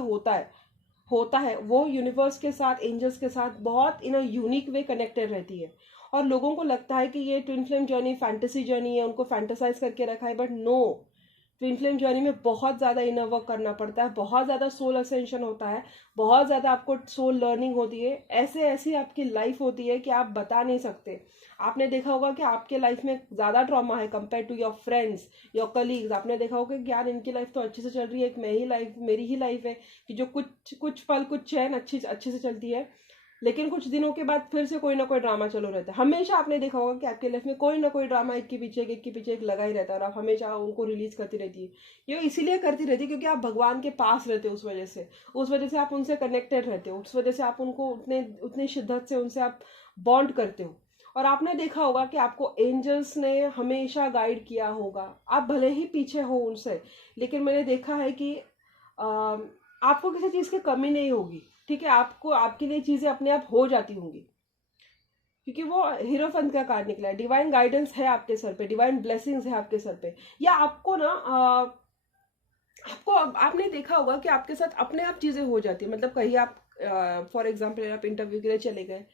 होता है वो यूनिवर्स के साथ, एंजल्स के साथ बहुत इन अ यूनिक वे कनेक्टेड रहती है। और लोगों को लगता है कि ये twin flame journey fantasy journey है, उनको फैंटेसाइज करके रखा है, but no, twin flame journey में बहुत ज़्यादा इनर वर्क करना पड़ता है, बहुत ज़्यादा सोल असेंशन होता है, बहुत ज़्यादा आपको सोल लर्निंग होती है। ऐसे ऐसी आपकी लाइफ होती है कि आप बता नहीं सकते। आपने देखा होगा कि आपके लाइफ में ज़्यादा ट्रॉमा है compare to your friends, your colleagues. आपने देखा होगा कि यार इनकी लाइफ तो अच्छे से चल रही है, एक मेरी ही लाइफ है कि जो कुछ कुछ पल, कुछ चैन अच्छे से चलती है, लेकिन कुछ दिनों के बाद फिर से कोई ना कोई ड्रामा चालू रहता है। हमेशा आपने देखा होगा कि आपके लाइफ में कोई ना कोई ड्रामा एक के पीछे एक लगा ही रहता है, और आप हमेशा उनको रिलीज करती रहती है। ये इसीलिए करती रहती है क्योंकि आप भगवान के पास रहते हो, उस वजह से आप उनसे कनेक्टेड रहते हो, उस वजह से आप उनको उतने शिद्दत से उनसे आप बॉन्ड करते हो। और आपने देखा होगा कि आपको एंजल्स ने हमेशा गाइड किया होगा। आप भले ही पीछे हो उनसे, लेकिन मैंने देखा है कि आपको किसी चीज की कमी नहीं होगी। ठीक है, आपको आपके लिए चीजें अपने आप हो जाती होंगी, क्योंकि वो हीरोफंत का कार्ड निकला है। डिवाइन गाइडेंस है आपके सर पे, डिवाइन ब्लेसिंग्स है आपके सर पे। या आपको ना आपने देखा होगा कि आपके साथ अपने आप चीजें हो जाती है। मतलब कहीं आप फॉर एग्जाम्पल आप इंटरव्यू के लिए चले गए,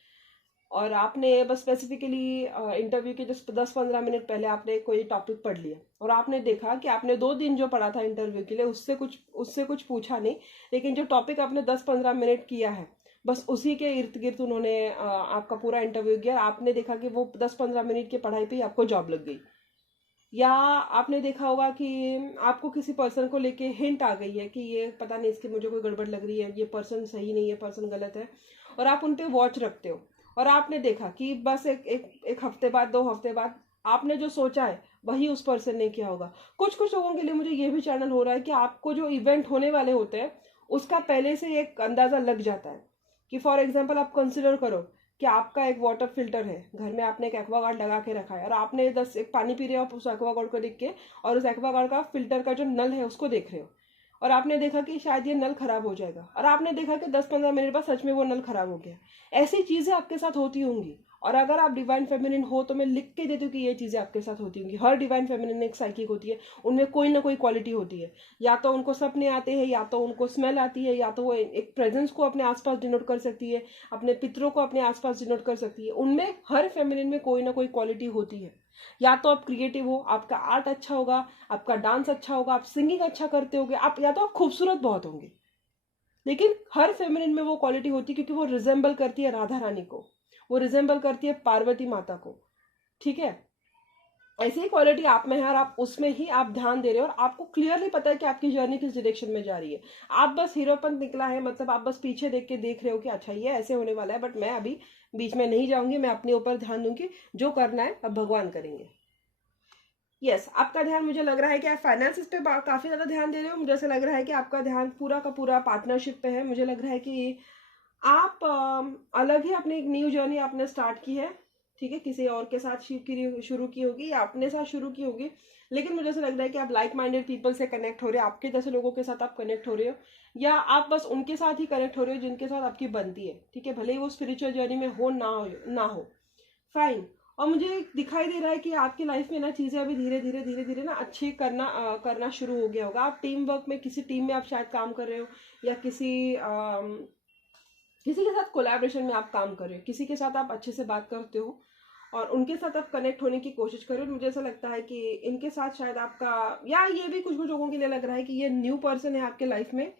और आपने बस स्पेसिफिकली इंटरव्यू के जस्ट 10-15 मिनट पहले आपने कोई टॉपिक पढ़ लिया और आपने देखा कि आपने 2 दिन जो पढ़ा था इंटरव्यू के लिए उससे कुछ पूछा नहीं, लेकिन जो टॉपिक आपने 10-15 मिनट किया है बस उसी के इर्द गिर्द उन्होंने आपका पूरा इंटरव्यू किया। आपने देखा कि वो 10-15 मिनट की पढ़ाई पे ही आपको जॉब लग गई। या आपने देखा होगा कि आपको किसी पर्सन को लेके हिंट आ गई है कि ये पता नहीं, इसकी मुझे कोई गड़बड़ लग रही है, ये पर्सन सही नहीं है, पर्सन गलत है, और आप उन पे वॉच रखते हो और आपने देखा कि बस एक हफ्ते बाद 2 हफ्ते बाद आपने जो सोचा है वही उस पर्सन ने किया होगा। कुछ कुछ लोगों के लिए मुझे ये भी चैनल हो रहा है कि आपको जो इवेंट होने वाले होते हैं उसका पहले से एक अंदाजा लग जाता है। कि फॉर एग्जाम्पल आप कंसिडर करो कि आपका एक वाटर फिल्टर है घर में, आपने एक एक्वागार्ड लगा के रखा है और आपने एक पानी पी रहे हो उस एक्वागार्ड को देख के, और उस एक्वागार्ड का फिल्टर का जो नल है उसको देख रहे हो और आपने देखा कि शायद ये नल खराब हो जाएगा और आपने देखा कि 10-15 मिनट बाद सच में वो नल खराब हो गया। ऐसी चीजें आपके साथ होती होंगी और अगर आप डिवाइन फेमिनिन हो तो मैं लिख के देती हूँ कि ये चीजें आपके साथ होती होंगी। हर डिवाइन फेमिनिन एक साइकिक होती है, उनमें कोई ना कोई क्वालिटी होती है। या तो उनको सपने आते हैं, या तो उनको स्मेल आती है, या तो वो एक प्रेजेंस को अपने आसपास डिनोट कर सकती है, अपने पितरों को अपने आसपास डिनोट कर सकती है। उनमें हर फेमिनिन में कोई ना कोई क्वालिटी होती है। या तो आप क्रिएटिव हो, आपका आर्ट अच्छा होगा, आपका डांस अच्छा होगा, आप सिंगिंग अच्छा करते होगे, आप या तो आप खूबसूरत बहुत होंगे। लेकिन हर फेमिनिन में वो क्वालिटी होती है क्योंकि वो रिजेंबल करती है राधा रानी को, वो रिजेंबल करती है पार्वती माता को। ठीक है, ऐसी ही क्वालिटी आप में है और आप उसमें ही आप ध्यान दे रहे हो और आपको क्लियरली पता है कि आपकी जर्नी किस डायरेक्शन में जा रही है। आप बस हीरोपन निकला है, मतलब आप बस पीछे देख के देख रहे हो कि अच्छा ये ऐसे होने वाला है, बट मैं अभी बीच में नहीं जाऊंगी, मैं अपने ऊपर ध्यान दूंगी, जो करना है अब भगवान करेंगे। यस, आपका ध्यान, मुझे लग रहा है कि आप फाइनेंसिस पे काफी ज्यादा ध्यान दे रहे हो। मुझे ऐसा लग रहा है कि आपका ध्यान पूरा का पूरा पार्टनरशिप पे है। मुझे लग रहा है कि आप अलग ही अपनी एक न्यू जर्नी आपने स्टार्ट की है। ठीक है, किसी और के साथ शुरू की होगी या अपने साथ शुरू की होगी, लेकिन मुझे ऐसा लग रहा है कि आप लाइक माइंडेड पीपल से कनेक्ट हो रहे हो, आपके जैसे लोगों के साथ आप कनेक्ट हो रहे हो, या आप बस उनके साथ ही कनेक्ट हो रहे हो जिनके साथ आपकी बनती है। ठीक है, भले ही वो स्पिरिचुअल जर्नी में हो ना हो, फाइन। और मुझे दिखाई दे रहा है कि आपकी लाइफ में ना चीजें अभी धीरे धीरे धीरे धीरे ना अच्छी करना शुरू हो गया होगा। आप टीम वर्क में, किसी टीम में आप शायद काम कर रहे हो, या किसी के साथ कोलैबोरेशन में आप काम कर रहे हो, किसी के साथ आप अच्छे से बात करते हो और उनके साथ आप कनेक्ट होने की कोशिश कर रहे हो। मुझे ऐसा लगता है कि इनके साथ शायद आपका, या ये भी कुछ कुछ लोगों के लिए लग रहा है कि ये न्यू पर्सन है आपके लाइफ में,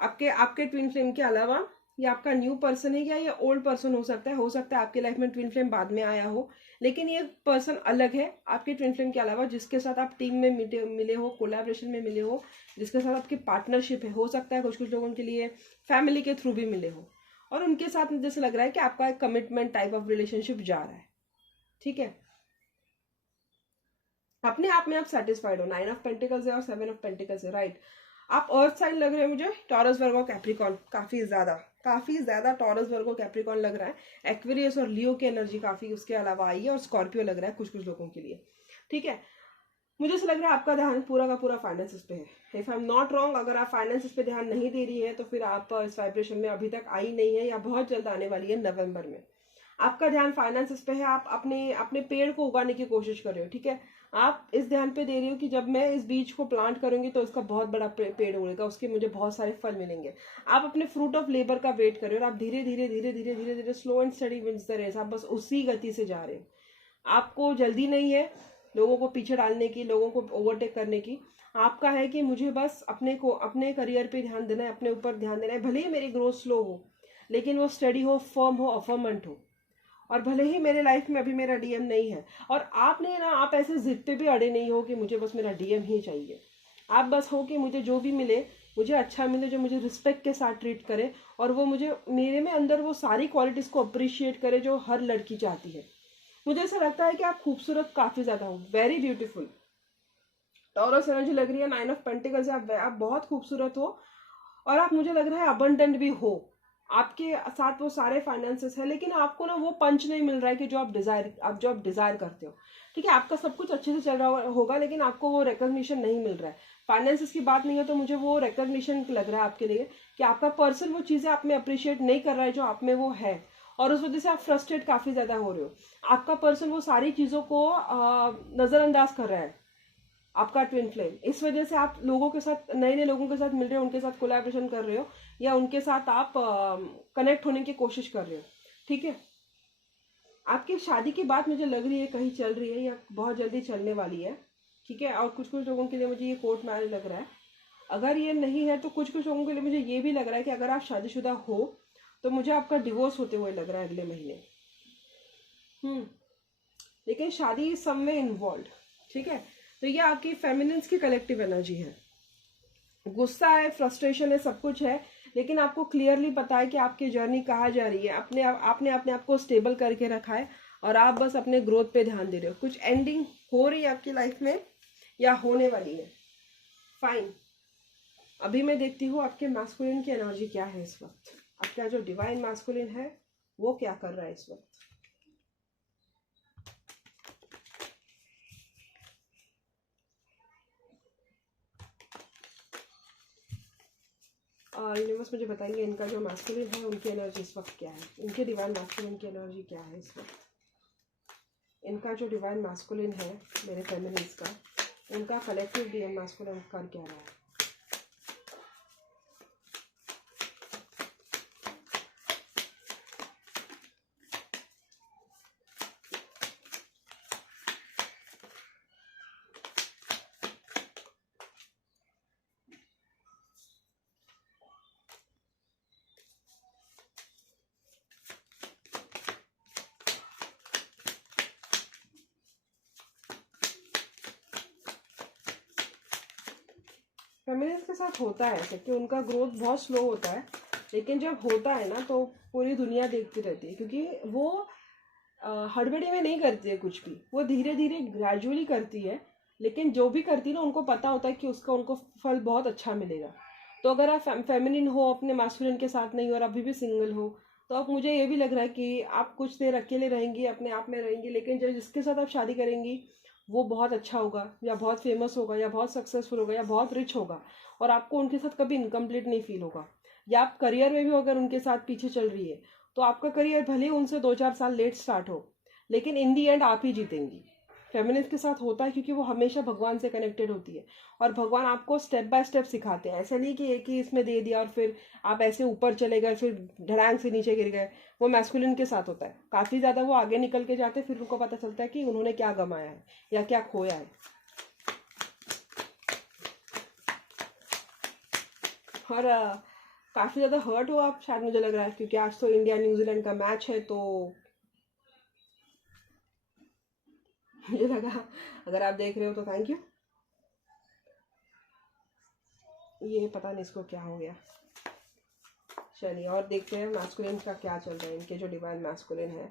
आपके ट्विन फ्लेम के अलावा ये आपका न्यू पर्सन है, या ये ओल्ड पर्सन हो सकता है आपके लाइफ में ट्विन फ्लेम बाद में आया हो, लेकिन ये पर्सन अलग है आपके ट्विन फ्लेम के अलावा, जिसके साथ आप टीम में मिले हो, कोलैबोरेशन में मिले हो, जिसके साथ आपकी पार्टनरशिप है। हो सकता है कुछ कुछ लोगों के लिए फैमिली के थ्रू भी मिले हो, और उनके साथ मुझे जैसे लग रहा है कि आपका एक कमिटमेंट टाइप ऑफ रिलेशनशिप जा रहा है। ठीक है, अपने आप में आप सेटिस्फाइड हो। 9 ऑफ पेंटिकल्स है और 7 ऑफ पेंटिकल्स है, राइट। आप अर्थ साइन लग रहे हैं मुझे, टॉरस, वर्गो, कैप्रिकॉन, काफी ज्यादा टॉरस, वर्गो, कैप्रिकॉन लग रहा है। एक्वेरियस और लियो की एनर्जी काफी उसके अलावा आई है, और स्कॉर्पियो लग रहा है कुछ कुछ लोगों के लिए। ठीक है, मुझे ऐसा लग रहा है आपका ध्यान पूरा का पूरा फाइनेंसिस पे है। If I am not wrong, अगर आप फाइनेंसिस पे ध्यान नहीं दे रही है तो फिर आप इस वाइब्रेशन में अभी तक आई नहीं है, या बहुत जल्द आने वाली है नवंबर में। आपका ध्यान फाइनेंसिस पे है, आप अपने अपने पेड़ को उगाने की कोशिश कर रहे हो। ठीक है, आप इस ध्यान पे दे रही हो कि जब मैं इस बीज को प्लांट करूंगी तो उसका बहुत बड़ा पेड़ उगेगा, उसके मुझे बहुत सारे फल मिलेंगे। आप अपने फ्रूट ऑफ लेबर का वेट कर रहे हो और आप धीरे धीरे धीरे धीरे धीरे धीरे slow and steady wins the race, आप बस उसी गति से जा रहे हो। आपको जल्दी नहीं है लोगों को पीछे डालने की, लोगों को ओवरटेक करने की। आपका है कि मुझे बस अपने करियर पे ध्यान देना है, अपने ऊपर ध्यान देना है। भले ही मेरी ग्रोथ स्लो हो, लेकिन वो स्टडी हो, फर्म हो, अफर्मेंट हो। और भले ही मेरे लाइफ में अभी मेरा डीएम नहीं है, और आपने ना, आप ऐसे जिद पे भी अड़े नहीं हो कि मुझे बस मेरा डीएम ही चाहिए। आप बस हो कि मुझे जो भी मिले, मुझे अच्छा मिले, जो मुझे रिस्पेक्ट के साथ ट्रीट करे, और वो मुझे मेरे में अंदर वो सारी क्वालिटीज को अप्रिशिएट करे जो हर लड़की चाहती है। मुझे ऐसा लगता है कि आप खूबसूरत काफी ज्यादा हो, वेरी ब्यूटीफुल। टॉरस एनर्जी लग रही है 9 ऑफ पेंटिकल्स, आप बहुत खूबसूरत हो, और आप, मुझे लग रहा है, अबंडेंट भी हो। आपके साथ वो सारे फाइनेंसेस है, लेकिन आपको ना वो पंच नहीं मिल रहा है कि जो आप डिजायर करते हो। ठीक है, आपका सब कुछ अच्छे से चल रहा होगा, लेकिन आपको वो रिकॉग्निशन नहीं मिल रहा है। फाइनेंसेस की बात नहीं है तो मुझे वो रिकॉग्निशन लग रहा है आपके लिए कि आपका पर्सन वो चीजें आप में अप्रिशिएट नहीं कर रहा है जो आप में वो है, और उस वजह से आप फ्रस्ट्रेट काफी ज्यादा हो रहे हो। आपका पर्सन वो सारी चीजों को नजरअंदाज कर रहा है, आपका ट्विन फ्लेम। इस वजह से आप लोगों के साथ, नए नए लोगों के साथ मिल रहे हो, उनके साथ कोलैबोरेशन कर रहे हो, या उनके साथ आप कनेक्ट होने की कोशिश कर रहे हो। ठीक है, आपकी शादी की बात मुझे लग रही है कहीं चल रही है या बहुत जल्दी चलने वाली है, ठीक है। और कुछ कुछ लोगों के लिए मुझे ये कोर्ट मैरिज लग रहा है। अगर ये नहीं है तो कुछ कुछ लोगों के लिए मुझे ये भी लग रहा है कि अगर आप शादीशुदा हो तो मुझे आपका डिवोर्स होते हुए लग रहा है अगले महीने। लेकिन शादी इज सम में इन्वॉल्व, ठीक है। तो ये आपकी फेमिनिन्स की कलेक्टिव एनर्जी है। गुस्सा है, फ्रस्ट्रेशन है, सब कुछ है, लेकिन आपको क्लियरली पता है कि आपकी जर्नी कहाँ जा रही है। आपने अपने आप को स्टेबल करके रखा है और आप बस अपने ग्रोथ पे ध्यान दे रहे हो। कुछ एंडिंग हो रही है आपकी लाइफ में या होने वाली है, फाइन। अभी मैं देखती हूँ आपके मैस्कुलिन की एनर्जी क्या है इस वक्त। आपका जो डिवाइन मैस्कुलिन है वो क्या कर रहा है इस वक्त। यूनिवर्स मुझे बताइए इनका जो मैस्कुलिन है उनकी एनर्जी इस वक्त क्या है, इनके डिवाइन मैस्कुलिन की एनर्जी क्या है इस वक्त। इनका जो डिवाइन मैस्कुलिन है मेरे फेमिनिन्स का, उनका कलेक्टिव डिवाइन मैस्कुलिन कर क्या रहा है। फेमिनिन्स के साथ होता है ऐसे कि उनका ग्रोथ बहुत स्लो होता है, लेकिन जब होता है ना तो पूरी दुनिया देखती रहती है, क्योंकि वो हड़बड़ी में नहीं करती है कुछ भी, वो धीरे धीरे ग्रेजुअली करती है। लेकिन जो भी करती है ना उनको पता होता है कि उसका उनको फल बहुत अच्छा मिलेगा। तो अगर आप फेमिनिन हो, अपने मास्कुलिन के साथ नहीं और अभी भी सिंगल हो, तो अब मुझे ये भी लग रहा है कि आप कुछ देर अकेले रहेंगी, अपने आप में रहेंगी, लेकिन जब जिसके साथ आप शादी करेंगी वो बहुत अच्छा होगा या बहुत फेमस होगा या बहुत सक्सेसफुल होगा या बहुत रिच होगा, और आपको उनके साथ कभी इनकम्प्लीट नहीं फील होगा। या आप करियर में भी अगर उनके साथ पीछे चल रही है तो आपका करियर भले ही उनसे 2-4 साल लेट स्टार्ट हो, लेकिन इन दी एंड आप ही जीतेंगी। फेमिनिस्ट के साथ होता है क्योंकि वो हमेशा भगवान से कनेक्टेड होती है, और भगवान आपको स्टेप बाय स्टेप सिखाते हैं। ऐसा नहीं कि एक ही इसमें दे दिया और फिर आप ऐसे ऊपर चले गए फिर ढड़ांग से नीचे गिर गए। वो मैस्कुलिन के साथ होता है, काफ़ी ज़्यादा वो आगे निकल के जाते हैं, फिर उनको पता चलता है कि उन्होंने क्या गंवाया है या क्या खोया है। और काफ़ी ज़्यादा हर्ट हो आप शायद, मुझे लग रहा है, क्योंकि आज तो इंडिया न्यूजीलैंड का मैच है। तो मुझे लगा अगर आप देख रहे हो तो थैंक यू। ये पता नहीं इसको क्या हो गया। चलिए और देखते हैं मैस्कुलिन का क्या चल रहा है। इनके जो डिवाइन मैस्कुलिन है,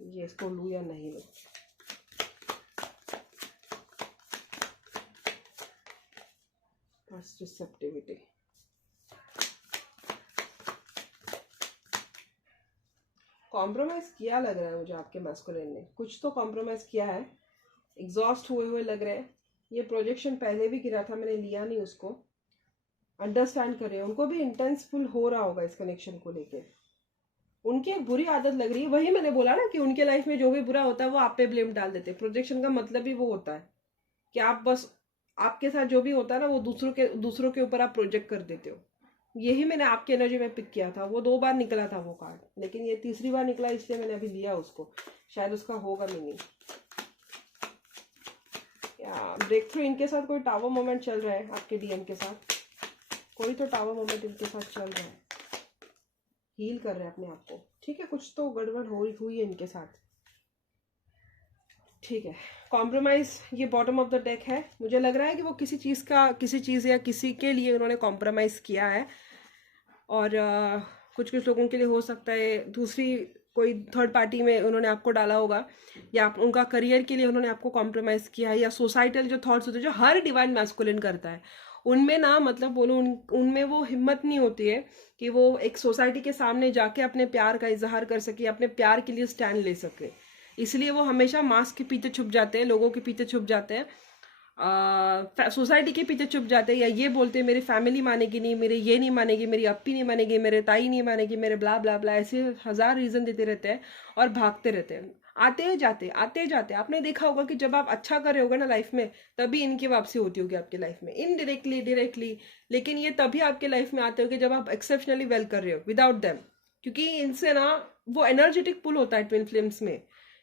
ये इसको लूँ या नहीं लूँ। रिसेप्टिविटी, कॉम्प्रोमाइज़ किया लग रहा है मुझे आपके मैस्कुलिन ने, कुछ तो कॉम्प्रोमाइज़ किया है। एग्जॉस्ट हुए लग रहे हैं। ये प्रोजेक्शन पहले भी गिरा था, मैंने लिया नहीं उसको। अंडरस्टैंड कर रहे हैं, उनको भी इंटेंसफुल हो रहा होगा इस कनेक्शन को लेके। उनकी एक बुरी आदत लग रही है, वही मैंने बोला ना कि उनके लाइफ में जो भी बुरा होता है वो आप पे ब्लेम डाल देते हैं। प्रोजेक्शन का मतलब ही वो होता है कि आप बस, आपके साथ जो भी होता है ना वो दूसरों के ऊपर आप प्रोजेक्ट कर देते हो। यही मैंने आपकी एनर्जी में पिक किया था। वो 2 बार निकला था वो कार्ड, लेकिन ये तीसरी बार निकला, इसलिए मैंने अभी लिया उसको। शायद उसका होगा मीनिंग। या ब्रेक थ्रू इनके साथ कोई टावर मोमेंट चल रहा है आपके डीएम के साथ, कोई तो टावर मोमेंट इनके साथ चल रहा है। हील कर रहे हैं अपने आप को, ठीक है। कुछ तो गड़बड़ हुई है इनके साथ, ठीक है। कॉम्प्रोमाइज़, ये बॉटम ऑफ द डेक है। मुझे लग रहा है कि वो किसी चीज़ या किसी के लिए उन्होंने कॉम्प्रोमाइज़ किया है। और कुछ कुछ लोगों के लिए हो सकता है दूसरी कोई थर्ड पार्टी में उन्होंने आपको डाला होगा, या उनका करियर के लिए उन्होंने आपको कॉम्प्रोमाइज़ किया है, या सोसाइटल जो थॉट्स होते हैं जो हर डिवाइन मैस्कुलिन करता है, उनमें ना, मतलब बोलो उनमें वो हिम्मत नहीं होती है कि वो एक सोसाइटी के सामने जाके अपने प्यार का इजहार कर सके, अपने प्यार के लिए स्टैंड ले सके। इसलिए वो हमेशा मास्क के पीछे छुप जाते हैं, लोगों के पीछे छुप जाते हैं, सोसाइटी के पीछे छुप जाते हैं, या ये बोलते हैं मेरी फैमिली मानेगी नहीं, मेरे ये नहीं मानेगी, मेरी अप्पी नहीं मानेगी, मेरे ताई नहीं मानेगी, मेरे ब्ला ब्ला ब्ला, ऐसे 1000 रीज़न देते रहते हैं और भागते रहते हैं। आते जाते आपने देखा होगा कि जब आप अच्छा कर रहे होगे ना लाइफ में, तभी इनकी वापसी होती होगी आपकी लाइफ में, इनडायरेक्टली डायरेक्टली। लेकिन ये तभी आपके लाइफ में आते होगे जब आप एक्सेप्शनली वेल कर रहे हो विदाउट देम, क्योंकि इनसे ना वो एनर्जेटिक पुल होता है ट्विन फ्लेम्स में।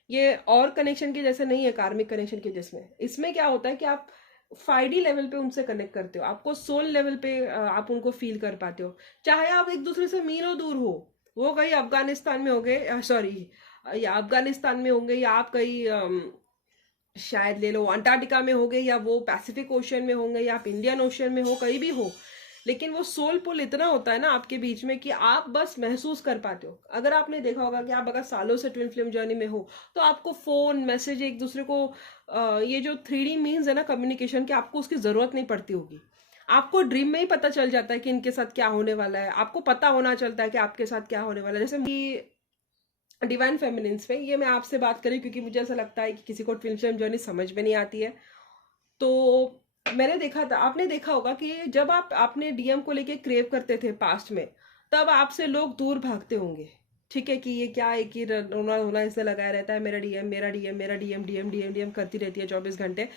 ये और कनेक्शन के जैसे नहीं है, कार्मिक कनेक्शन के जिसमें, इसमें क्या होता है कि आप 5D लेवल पे उनसे कनेक्ट करते हो, आपको सोल लेवल पे आप उनको फील कर पाते हो, चाहे आप एक दूसरे से मीलों दूर हो। वो कहीं अफगानिस्तान में होंगे, सॉरी, या अफगानिस्तान में होंगे, या आप कहीं शायद ले लो अंटार्कटिका में होंगे, या वो पैसिफिक ओशन में होंगे, या आप इंडियन ओशन में हो, कहीं भी हो, लेकिन वो सोल पुल इतना होता है ना आपके बीच में कि आप बस महसूस कर पाते हो। अगर आपने देखा होगा कि आप अगर सालों से ट्विन फ्लेम जर्नी में हो, तो आपको फोन मैसेज एक दूसरे को ये जो 3D मीन्स है ना कम्युनिकेशन के, आपको उसकी जरूरत नहीं पड़ती होगी। आपको ड्रीम में ही पता चल जाता है कि इनके साथ क्या होने वाला है, आपको पता होना चलता है कि आपके साथ क्या होने वाला है। जैसे डिवाइन फेमिनिन्स पे ये मैं आपसे बात करी क्योंकि मुझे ऐसा लगता है कि किसी को ट्विन फ्लेम जर्नी समझ में नहीं आती है। तो मैंने देखा था, आपने देखा होगा कि जब आप आपने डीएम को लेके क्रेव करते थे पास्ट में, तब आपसे लोग दूर भागते होंगे। ठीक है कि ये क्या है कि रोना रोना इससे लगाया रहता है, मेरा डीएम मेरा डीएम मेरा डीएम डीएम डीएम डीएम करती रहती है 24 घंटे।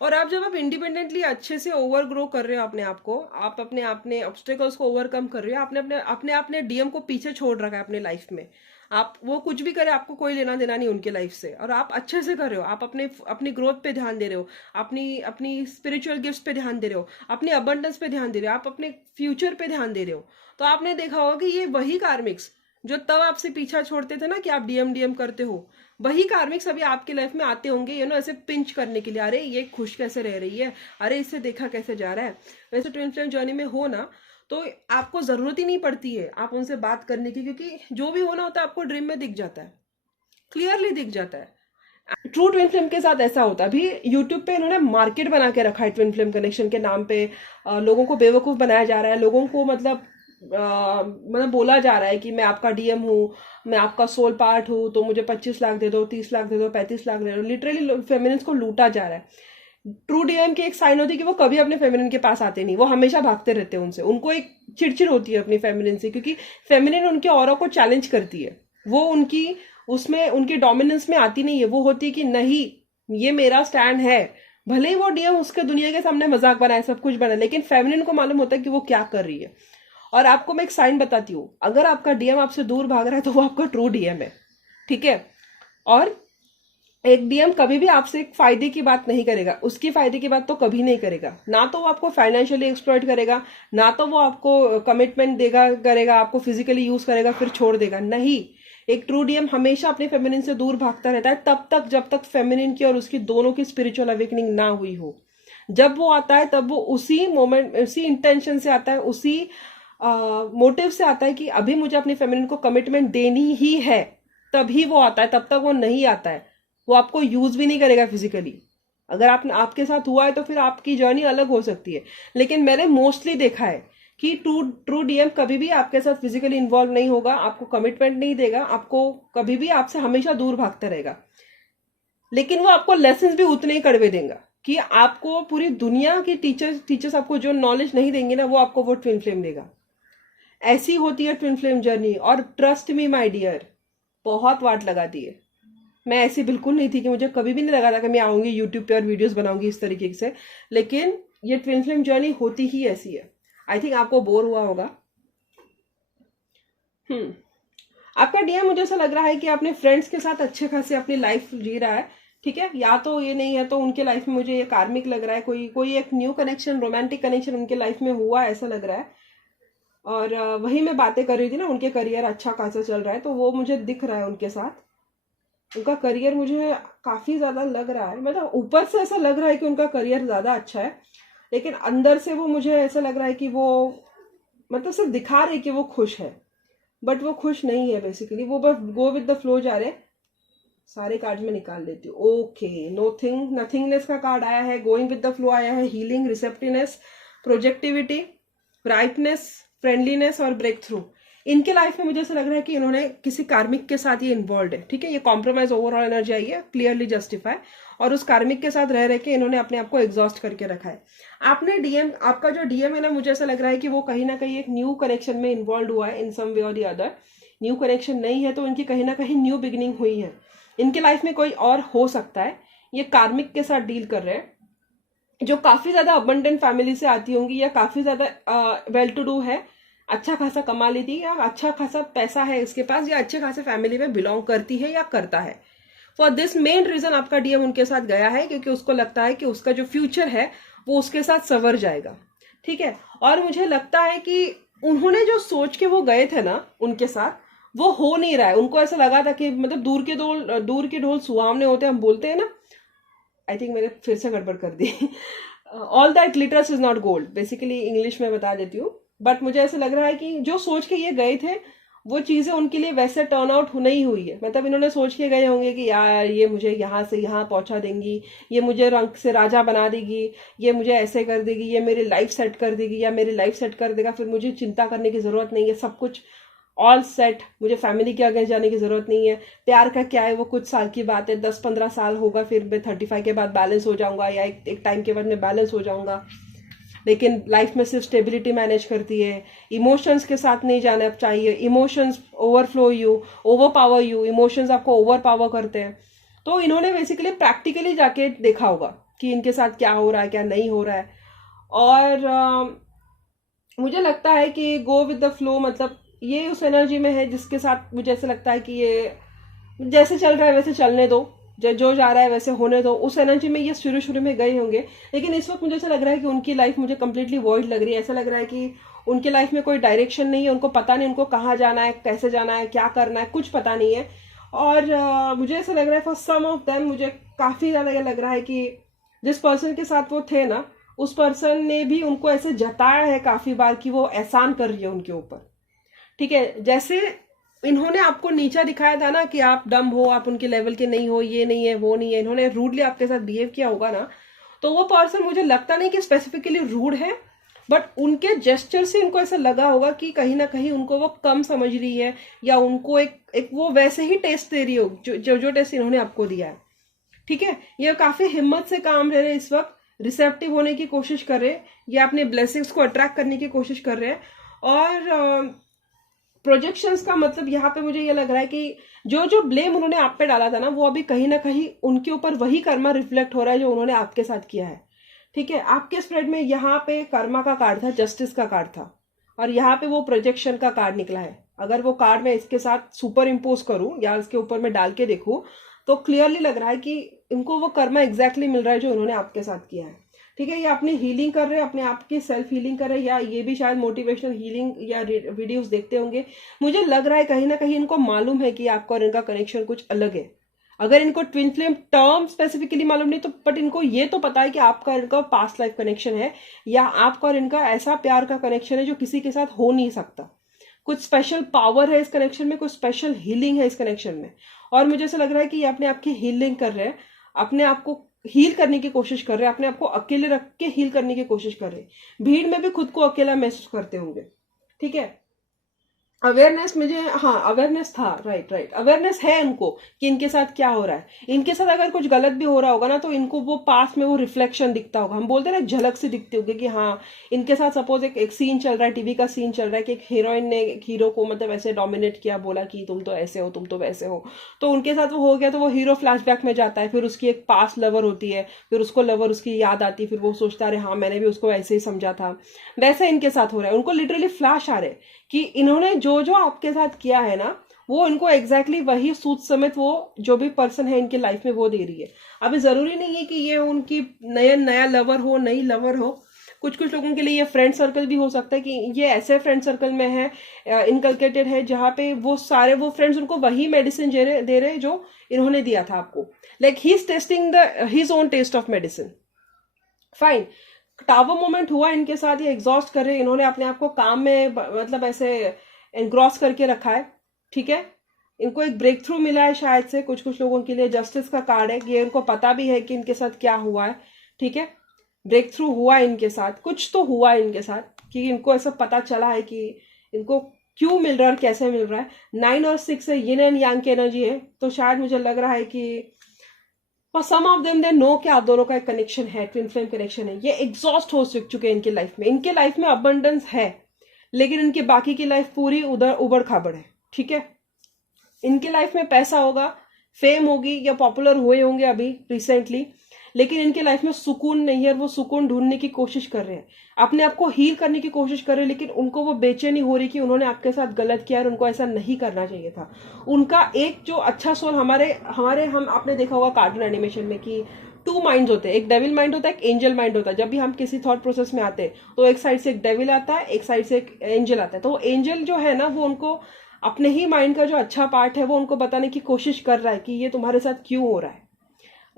और आप जब आप इंडिपेंडेंटली अच्छे से ओवर ग्रो कर रहे हो अपने आप को, आप अपने अपने ऑब्स्टेकल्स को ओवरकम कर रहे हो, आपने अपने अपने डीएम को पीछे छोड़ रखा है अपने लाइफ में। आप वो कुछ भी करे, आपको कोई लेना देना नहीं उनके लाइफ से, और आप अच्छे से कर रहे हो, आप अपने अपनी ग्रोथ पे ध्यान दे रहे हो, अपनी अपनी स्पिरिचुअल गिफ्ट्स पे ध्यान दे रहे हो, अपनी अबंडेंस पे ध्यान दे रहे हो, आप अपने फ्यूचर पे ध्यान दे रहे हो। तो आपने देखा होगा कि ये वही कार्मिक्स जो तब आपसे पीछा छोड़ते थे ना कि आप डीएम डीएम करते हो, वही कार्मिक्स अभी आपकी लाइफ में आते होंगे, ऐसे पिंच करने के लिए, अरे ये खुश कैसे रह रही है, अरे इससे देखा कैसे जा रहा है। वैसे ट्विन फ्लेम जर्नी में हो ना, तो आपको जरूरत ही नहीं पड़ती है आप उनसे बात करने की, क्योंकि जो भी होना होता है आपको ड्रीम में दिख जाता है, क्लियरली दिख जाता है। ट्रू ट्विन फ्लेम के साथ ऐसा होता है। अभी यूट्यूब पे इन्होंने मार्केट बना के रखा है ट्विन फ्लेम कनेक्शन के नाम पे। लोगों को बेवकूफ बनाया जा रहा है, लोगों को मतलब बोला जा रहा है कि मैं आपका डीएम हूँ, मैं आपका सोल पार्ट हूँ, तो मुझे 25 लाख दे दो, 30 लाख दे दो, 35 लाख दे दो। लिटरली फेमिनिन्स को लूटा जा रहा है। ट्रू डीएम की एक साइन होती है कि वो कभी अपने फेमिनिन के पास आते नहीं, वो हमेशा भागते रहते हैं उनसे। उनको एक चिड़चिड़ होती है अपनी फेमिनिन से, क्योंकि फेमिनिन उनके ऑरा को चैलेंज करती है। वो उनकी उसमें उनकी डोमिनेंस में आती नहीं है, वो होती है कि नहीं ये मेरा स्टैंड है, भले ही वो डीएम उसके दुनिया के सामने मजाक बनाए, सब कुछ बनाए, लेकिन फेमिनिन को मालूम होता है कि वो क्या कर रही है। और आपको मैं एक साइन बताती हूँ, अगर आपका डीएम आपसे दूर भाग रहा है तो वो आपका ट्रू डीएम है, ठीक है। और एक डीएम कभी भी आपसे एक फायदे की बात नहीं करेगा, उसकी फायदे की बात तो कभी नहीं करेगा। ना तो वो आपको फाइनेंशियली एक्सप्लॉइट करेगा, ना तो वो आपको कमिटमेंट देगा करेगा, आपको फिजिकली यूज करेगा फिर छोड़ देगा, नहीं। एक ट्रू डीएम हमेशा अपने फेमिनिन से दूर भागता रहता है, तब तक जब तक फेमिनिन की और उसकी दोनों की स्पिरिचुअल अवेकनिंग ना हुई हो। जब वो आता है तब वो उसी मोमेंट, उसी इंटेंशन से आता है, उसी मोटिव से आता है कि अभी मुझे अपनी फेमिनिन को कमिटमेंट देनी ही है, तभी वो आता है। तब तक वो नहीं आता है, वो आपको यूज भी नहीं करेगा फिजिकली। अगर आपके साथ हुआ है तो फिर आपकी जर्नी अलग हो सकती है, लेकिन मैंने मोस्टली देखा है कि ट्रू डीएम कभी भी आपके साथ फिजिकली इन्वॉल्व नहीं होगा, आपको कमिटमेंट नहीं देगा, आपको कभी भी आपसे हमेशा दूर भागता रहेगा। लेकिन वो आपको लेसन भी उतने ही कड़वे देगा कि आपको पूरी दुनिया की टीचर्स आपको जो नॉलेज नहीं देंगे ना, वो आपको वो ट्विन फ्लेम देगा। ऐसी होती है ट्विन फ्लेम जर्नी। और ट्रस्ट मी माय डियर, बहुत वाट लगाती है। मैं ऐसी बिल्कुल नहीं थी कि मुझे कभी भी नहीं लगा था कि मैं आऊंगी यूट्यूब पे और वीडियोस बनाऊंगी इस तरीके से, लेकिन ये ट्विन फ्लेम जर्नी होती ही ऐसी है। आई थिंक आपको बोर हुआ होगा। आपका डीएम मुझे ऐसा लग रहा है कि अपने फ्रेंड्स के साथ अच्छे खासे अपनी लाइफ जी रहा है, ठीक है। या तो ये नहीं है तो उनके लाइफ में मुझे ये कार्मिक लग रहा है, कोई एक न्यू कनेक्शन, रोमांटिक कनेक्शन उनके लाइफ में हुआ ऐसा लग रहा है। और वही मैं बातें कर रही थी ना, उनके करियर अच्छा खासा चल रहा है, तो वो मुझे दिख रहा है उनके साथ। उनका करियर मुझे काफी ज्यादा लग रहा है, मतलब ऊपर से ऐसा लग रहा है कि उनका करियर ज्यादा अच्छा है, लेकिन अंदर से वो मुझे ऐसा लग रहा है कि वो मतलब सिर्फ दिखा रहे कि वो खुश है, बट वो खुश नहीं है बेसिकली। वो बस गो विद द फ्लो जा रहे। सारे कार्ड में निकाल लेती हूँ। ओके, नथिंगनेस का कार्ड आया है, गोइंग विद द फ्लो आया है, healing, receptiveness, projectivity, brightness, friendliness और ब्रेक थ्रू। इनके लाइफ में मुझे ऐसा लग रहा है कि इन्होंने किसी कार्मिक के साथ ये इन्वॉल्व है, ठीक है। ये कॉम्प्रोमाइज ओवरऑल एनर्जी आई है, क्लियरली जस्टिफाई। और उस कार्मिक के साथ रह के इन्होंने अपने आप को एग्जॉस्ट करके रखा है। आपका जो डीएम है ना, मुझे ऐसा लग रहा है कि वो कहीं ना कहीं एक न्यू कनेक्शन में इन्वॉल्व हुआ है इन सम वे और दी अदर। न्यू कनेक्शन नहीं है तो इनकी कहीं ना कहीं न्यू बिगिनिंग हुई है। इनके लाइफ में कोई और हो सकता है। ये कार्मिक के साथ डील कर रहे हैं जो काफी ज्यादा अबंडेंट फैमिली से आती होंगी, या काफी ज्यादा वेल टू डू है, अच्छा खासा कमा लेती है, या अच्छा खासा पैसा है इसके पास, या अच्छे खासे फैमिली में बिलोंग करती है या करता है। फॉर दिस मेन रीजन आपका डीएम उनके साथ गया है, क्योंकि उसको लगता है कि उसका जो फ्यूचर है वो उसके साथ संवर जाएगा। ठीक है, और मुझे लगता है कि उन्होंने जो सोच के वो गए थे ना उनके साथ, वो हो नहीं रहा है। उनको ऐसा लगा था कि मतलब दूर के ढोल सुहावने होते हैं, हम बोलते हैं ना। आई थिंक मैंने फिर से गड़बड़ कर दी। All that glitters is not gold, basically English में बता देती हूँ। बट मुझे ऐसा लग रहा है कि जो सोच के ये गए थे वो चीजें उनके लिए वैसे टर्न आउट नहीं हुई है। मतलब इन्होंने सोच के गए होंगे कि यार ये मुझे यहाँ से यहाँ पहुंचा देंगी, ये मुझे रंग से राजा बना देगी, ये मुझे ऐसे कर देगी, ये मेरी लाइफ सेट कर देगी, या मेरी लाइफ सेट कर देगा, फिर मुझे चिंता करने की जरूरत नहीं है, सब कुछ ऑल सेट, मुझे फैमिली के आगे जाने की जरूरत नहीं है। प्यार का क्या है, वो कुछ साल की बात है, 10-15 साल होगा, फिर मैं 35 के बाद बैलेंस हो जाऊंगा, या एक टाइम के बाद मैं बैलेंस हो जाऊंगा। लेकिन लाइफ में सिर्फ स्टेबिलिटी मैनेज करती है, इमोशंस के साथ नहीं जाना चाहिए। Emotions overflow you, over power you, emotions आपको ओवर पावर करते हैं। तो इन्होंने बेसिकली प्रैक्टिकली जाके देखा होगा कि इनके साथ क्या हो रहा है, क्या नहीं हो रहा है। और मुझे लगता है कि गो विद द फ्लो, मतलब ये उस एनर्जी में है जिसके साथ मुझे ऐसा लगता है कि ये जैसे चल रहा है वैसे चलने दो, जो जा रहा है वैसे होने दो। उस एनर्जी में ये शुरू में गए होंगे। लेकिन इस वक्त मुझे ऐसा लग रहा है कि उनकी लाइफ मुझे कंप्लीटली वॉइड लग रही है। ऐसा लग रहा है कि उनकी लाइफ में कोई डायरेक्शन नहीं है, उनको पता नहीं उनको कहाँ जाना है, कैसे जाना है, क्या करना है, कुछ पता नहीं है। और मुझे ऐसा लग रहा है फॉर सम ऑफ देम, मुझे काफी ज्यादा ये लग रहा है कि जिस पर्सन के साथ वो थे ना, उस पर्सन ने भी उनको ऐसे जताया है काफी बार कि वो एहसान कर रही है उनके ऊपर। ठीक है, जैसे इन्होंने आपको नीचा दिखाया था ना कि आप डम हो, आप उनके लेवल के नहीं हो, ये नहीं है, वो नहीं है, इन्होंने रूडली आपके साथ बिहेव किया होगा ना, तो वो पर्सन मुझे लगता नहीं कि स्पेसिफिकली रूड है, बट उनके जेस्चर से इनको ऐसा लगा होगा कि कहीं ना कहीं उनको वो कम समझ रही है, या उनको एक वो वैसे ही टेस्ट दे रही हो जो टेस्ट इन्होंने आपको दिया है। ठीक है, ये काफी हिम्मत से काम ले रहे इस वक्त, रिसेप्टिव होने की कोशिश कर रहे हैं, या अपने ब्लेसिंग्स को अट्रैक्ट करने की कोशिश कर रहे हैं। और प्रोजेक्शंस का मतलब यहाँ पे मुझे ये लग रहा है कि जो ब्लेम उन्होंने आप पे डाला था ना, वो अभी कहीं ना कहीं उनके ऊपर वही कर्मा रिफ्लेक्ट हो रहा है जो उन्होंने आपके साथ किया है। ठीक है, आपके स्प्रेड में यहाँ पे कर्मा का कार्ड था, जस्टिस का कार्ड था, और यहाँ पे वो प्रोजेक्शन का कार्ड निकला है। अगर वो कार्ड मैं इसके साथ सुपर इम्पोज करूं या इसके ऊपर मैं डाल के देखूं, तो क्लियरली लग रहा है कि इनको वो कर्मा एग्जैक्टली मिल रहा है जो उन्होंने आपके साथ किया है। ठीक है, ये अपनी हीलिंग कर रहे हैं, अपने आप की सेल्फ हीलिंग कर रहे हैं, या ये भी शायद मोटिवेशनल हीलिंग या वीडियोस देखते होंगे। मुझे लग रहा है कहीं ना कहीं इनको मालूम है कि आपका और इनका कनेक्शन कुछ अलग है। अगर इनको ट्विन फ्लेम टर्म स्पेसिफिकली मालूम नहीं तो, बट इनको ये तो पता है कि आपका और इनका पास्ट लाइफ कनेक्शन है, या आपका और इनका ऐसा प्यार का कनेक्शन है जो किसी के साथ हो नहीं सकता। कुछ स्पेशल पावर है इस कनेक्शन में, कुछ स्पेशल हीलिंग है इस कनेक्शन में। और मुझे ऐसा लग रहा है कि ये अपने आप की हीलिंग कर रहे हैं, अपने आप को हील करने की कोशिश कर रहे हैं, अपने आप को अकेले रख के हील करने की कोशिश कर रहे हैं। भीड़ में भी खुद को अकेला महसूस करते होंगे। ठीक है, अवेयरनेस मुझे, हाँ अवेयरनेस था, राइट अवेयरनेस है इनको कि इनके साथ क्या हो रहा है। इनके साथ अगर कुछ गलत भी हो रहा होगा ना, तो इनको वो पास में वो रिफ्लेक्शन दिखता होगा। हम बोलते हैं ना, झलक से दिखते होंगे कि हाँ इनके साथ सपोज एक सीन चल रहा है, टीवी का सीन चल रहा है कि एक हीरोइन ने एक हीरो को मतलब ऐसे डोमिनेट किया, बोला कि तुम तो ऐसे हो, तुम तो वैसे हो, तो उनके साथ वो हो गया। तो वो हीरो फ्लैशबैक में जाता है, फिर उसकी एक पास लवर होती है, फिर उसको लवर उसकी याद आती है, फिर वो सोचता है हाँ मैंने भी उसको ऐसे ही समझा था। वैसा इनके साथ हो रहा है, उनको लिटरली फ्लैश आ रहे हैं कि इन्होंने जो आपके साथ किया है ना, वो इनको एग्जैक्टली वही सूद समेत वो जो भी पर्सन है इनकी लाइफ में वो दे रही है। अभी जरूरी नहीं है कि ये उनकी नया लवर हो, नई लवर हो। कुछ लोगों के लिए ये फ्रेंड सर्कल भी हो सकता है कि ये ऐसे फ्रेंड सर्कल में है, इनकलकेटेड है, जहाँ पे वो सारे वो फ्रेंड्स उनको वही मेडिसिन दे रहे जो इन्होंने दिया था आपको। Like he is testing his own test of medicine. Fine, tower moment हुआ इनके साथ, ये एग्जॉस्ट कर रहे हैं, इन्होंने अपने आप को काम में मतलब ऐसे एनग्रॉस करके रखा है। ठीक है, इनको एक ब्रेक थ्रू मिला है शायद से कुछ लोगों के लिए। जस्टिस का कार्ड है, ये इनको पता भी है कि इनके साथ क्या हुआ है। ठीक है, ब्रेक थ्रू हुआ इनके साथ, कुछ तो हुआ इनके साथ कि इनको ऐसा पता चला है कि इनको क्यों मिल रहा है और कैसे मिल रहा है। 9 और 6 है, यिन एंड यांग की एनर्जी है, तो शायद मुझे लग रहा है कि for some of them they know कि आप दोनों का एक कनेक्शन है, ट्विन फ्लेम कनेक्शन है। ये एग्जॉस्ट हो चुके हैं इनकी लाइफ में। इनके लाइफ में अबंडेंस है, लेकिन इनकी बाकी की लाइफ पूरी उधर उबड़ खाबड़ है। ठीक है, इनके लाइफ में पैसा होगा, फेम होगी, या पॉपुलर हुए होंगे अभी रिसेंटली, लेकिन इनके लाइफ में सुकून नहीं है और वो सुकून ढूंढने की कोशिश कर रहे हैं, अपने आप को हील करने की कोशिश कर रहे हैं, लेकिन उनको वो बेचैनी हो रही कि उन्होंने आपके साथ गलत किया और उनको ऐसा नहीं करना चाहिए था। उनका एक जो अच्छा सोल हमारे हमारे हम आपने देखा होगा कार्टून एनिमेशन में कि टू माइंड्स होते हैं, एक डेविल माइंड होता है, एक एंजल माइंड होता है। जब भी हम किसी थॉट प्रोसेस में आते हैं तो एक साइड से एक डेविल आता है, एक साइड से एक एंजल आता है। तो एंजल जो है ना, वो उनको अपने ही माइंड का जो अच्छा पार्ट है वो उनको बताने की कोशिश कर रहा है कि ये तुम्हारे साथ क्यों हो रहा है,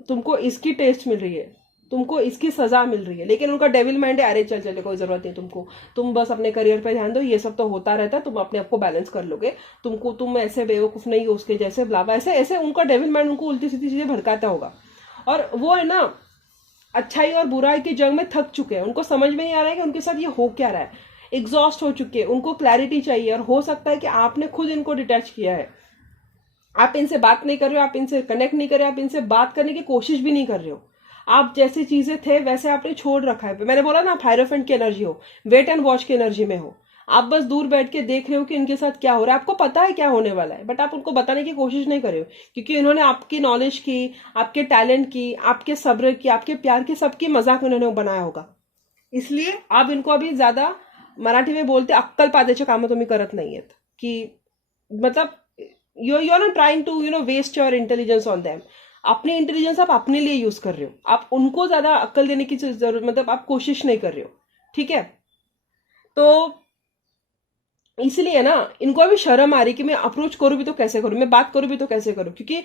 तुमको इसकी टेस्ट मिल रही है, तुमको इसकी सजा मिल रही है। लेकिन उनका डेविल माइंड है, अरे चल चल कोई जरूरत नहीं तुमको, तुम बस अपने करियर पे ध्यान दो, ये सब तो होता रहता है, तुम अपने आप को बैलेंस कर लोगे, तुम ऐसे बेवकूफ नहीं हो उसके जैसे, ब्लाबा, ऐसे ऐसे उनका डेविल माइंड उनको उल्टी सीधी चीजें भड़काता होगा। और वो है ना, अच्छाई और बुराई की जंग में थक चुके हैं, उनको समझ में नहीं आ रहा है कि उनके साथ ये हो क्या रहा है, एग्जॉस्ट हो चुके हैं, उनको क्लैरिटी चाहिए। और हो सकता है कि आपने खुद इनको डिटैच किया है, आप इनसे बात नहीं कर रहे हो, आप इनसे कनेक्ट नहीं कर रहे हो, आप इनसे बात करने की कोशिश भी नहीं कर रहे हो, आप जैसी चीजें थे वैसे आपने छोड़ रखा है। मैंने बोला ना, आप हायरोफेंट की एनर्जी हो, वेट एंड वॉच की एनर्जी में हो, आप बस दूर बैठ के देख रहे हो कि इनके साथ क्या हो रहा है, आपको पता है क्या होने वाला है, बट आप उनको बताने की कोशिश नहीं कर रहे हो, क्योंकि इन्होंने आपकी नॉलेज की, आपके टैलेंट की, आपके सब्र की, आपके प्यार की, सबकी मजाक इन्होंने बनाया होगा। इसलिए आप इनको अभी ज्यादा, मराठी में बोलते अक्कल पादेचे कामं तुम्ही करत नाहीयेत, कि मतलब you are not trying to waste your intelligence on them. अपनी इंटेलिजेंस आप अपने लिए यूज कर रहे हो, आप उनको ज्यादा अक्कल देने की जरूरत, मतलब आप कोशिश नहीं कर रहे हो, ठीक है। तो इसलिए ना इनको अभी शर्म आ रही कि मैं अप्रोच करूं भी तो कैसे करूं, मैं बात करूं भी तो कैसे करूं, क्योंकि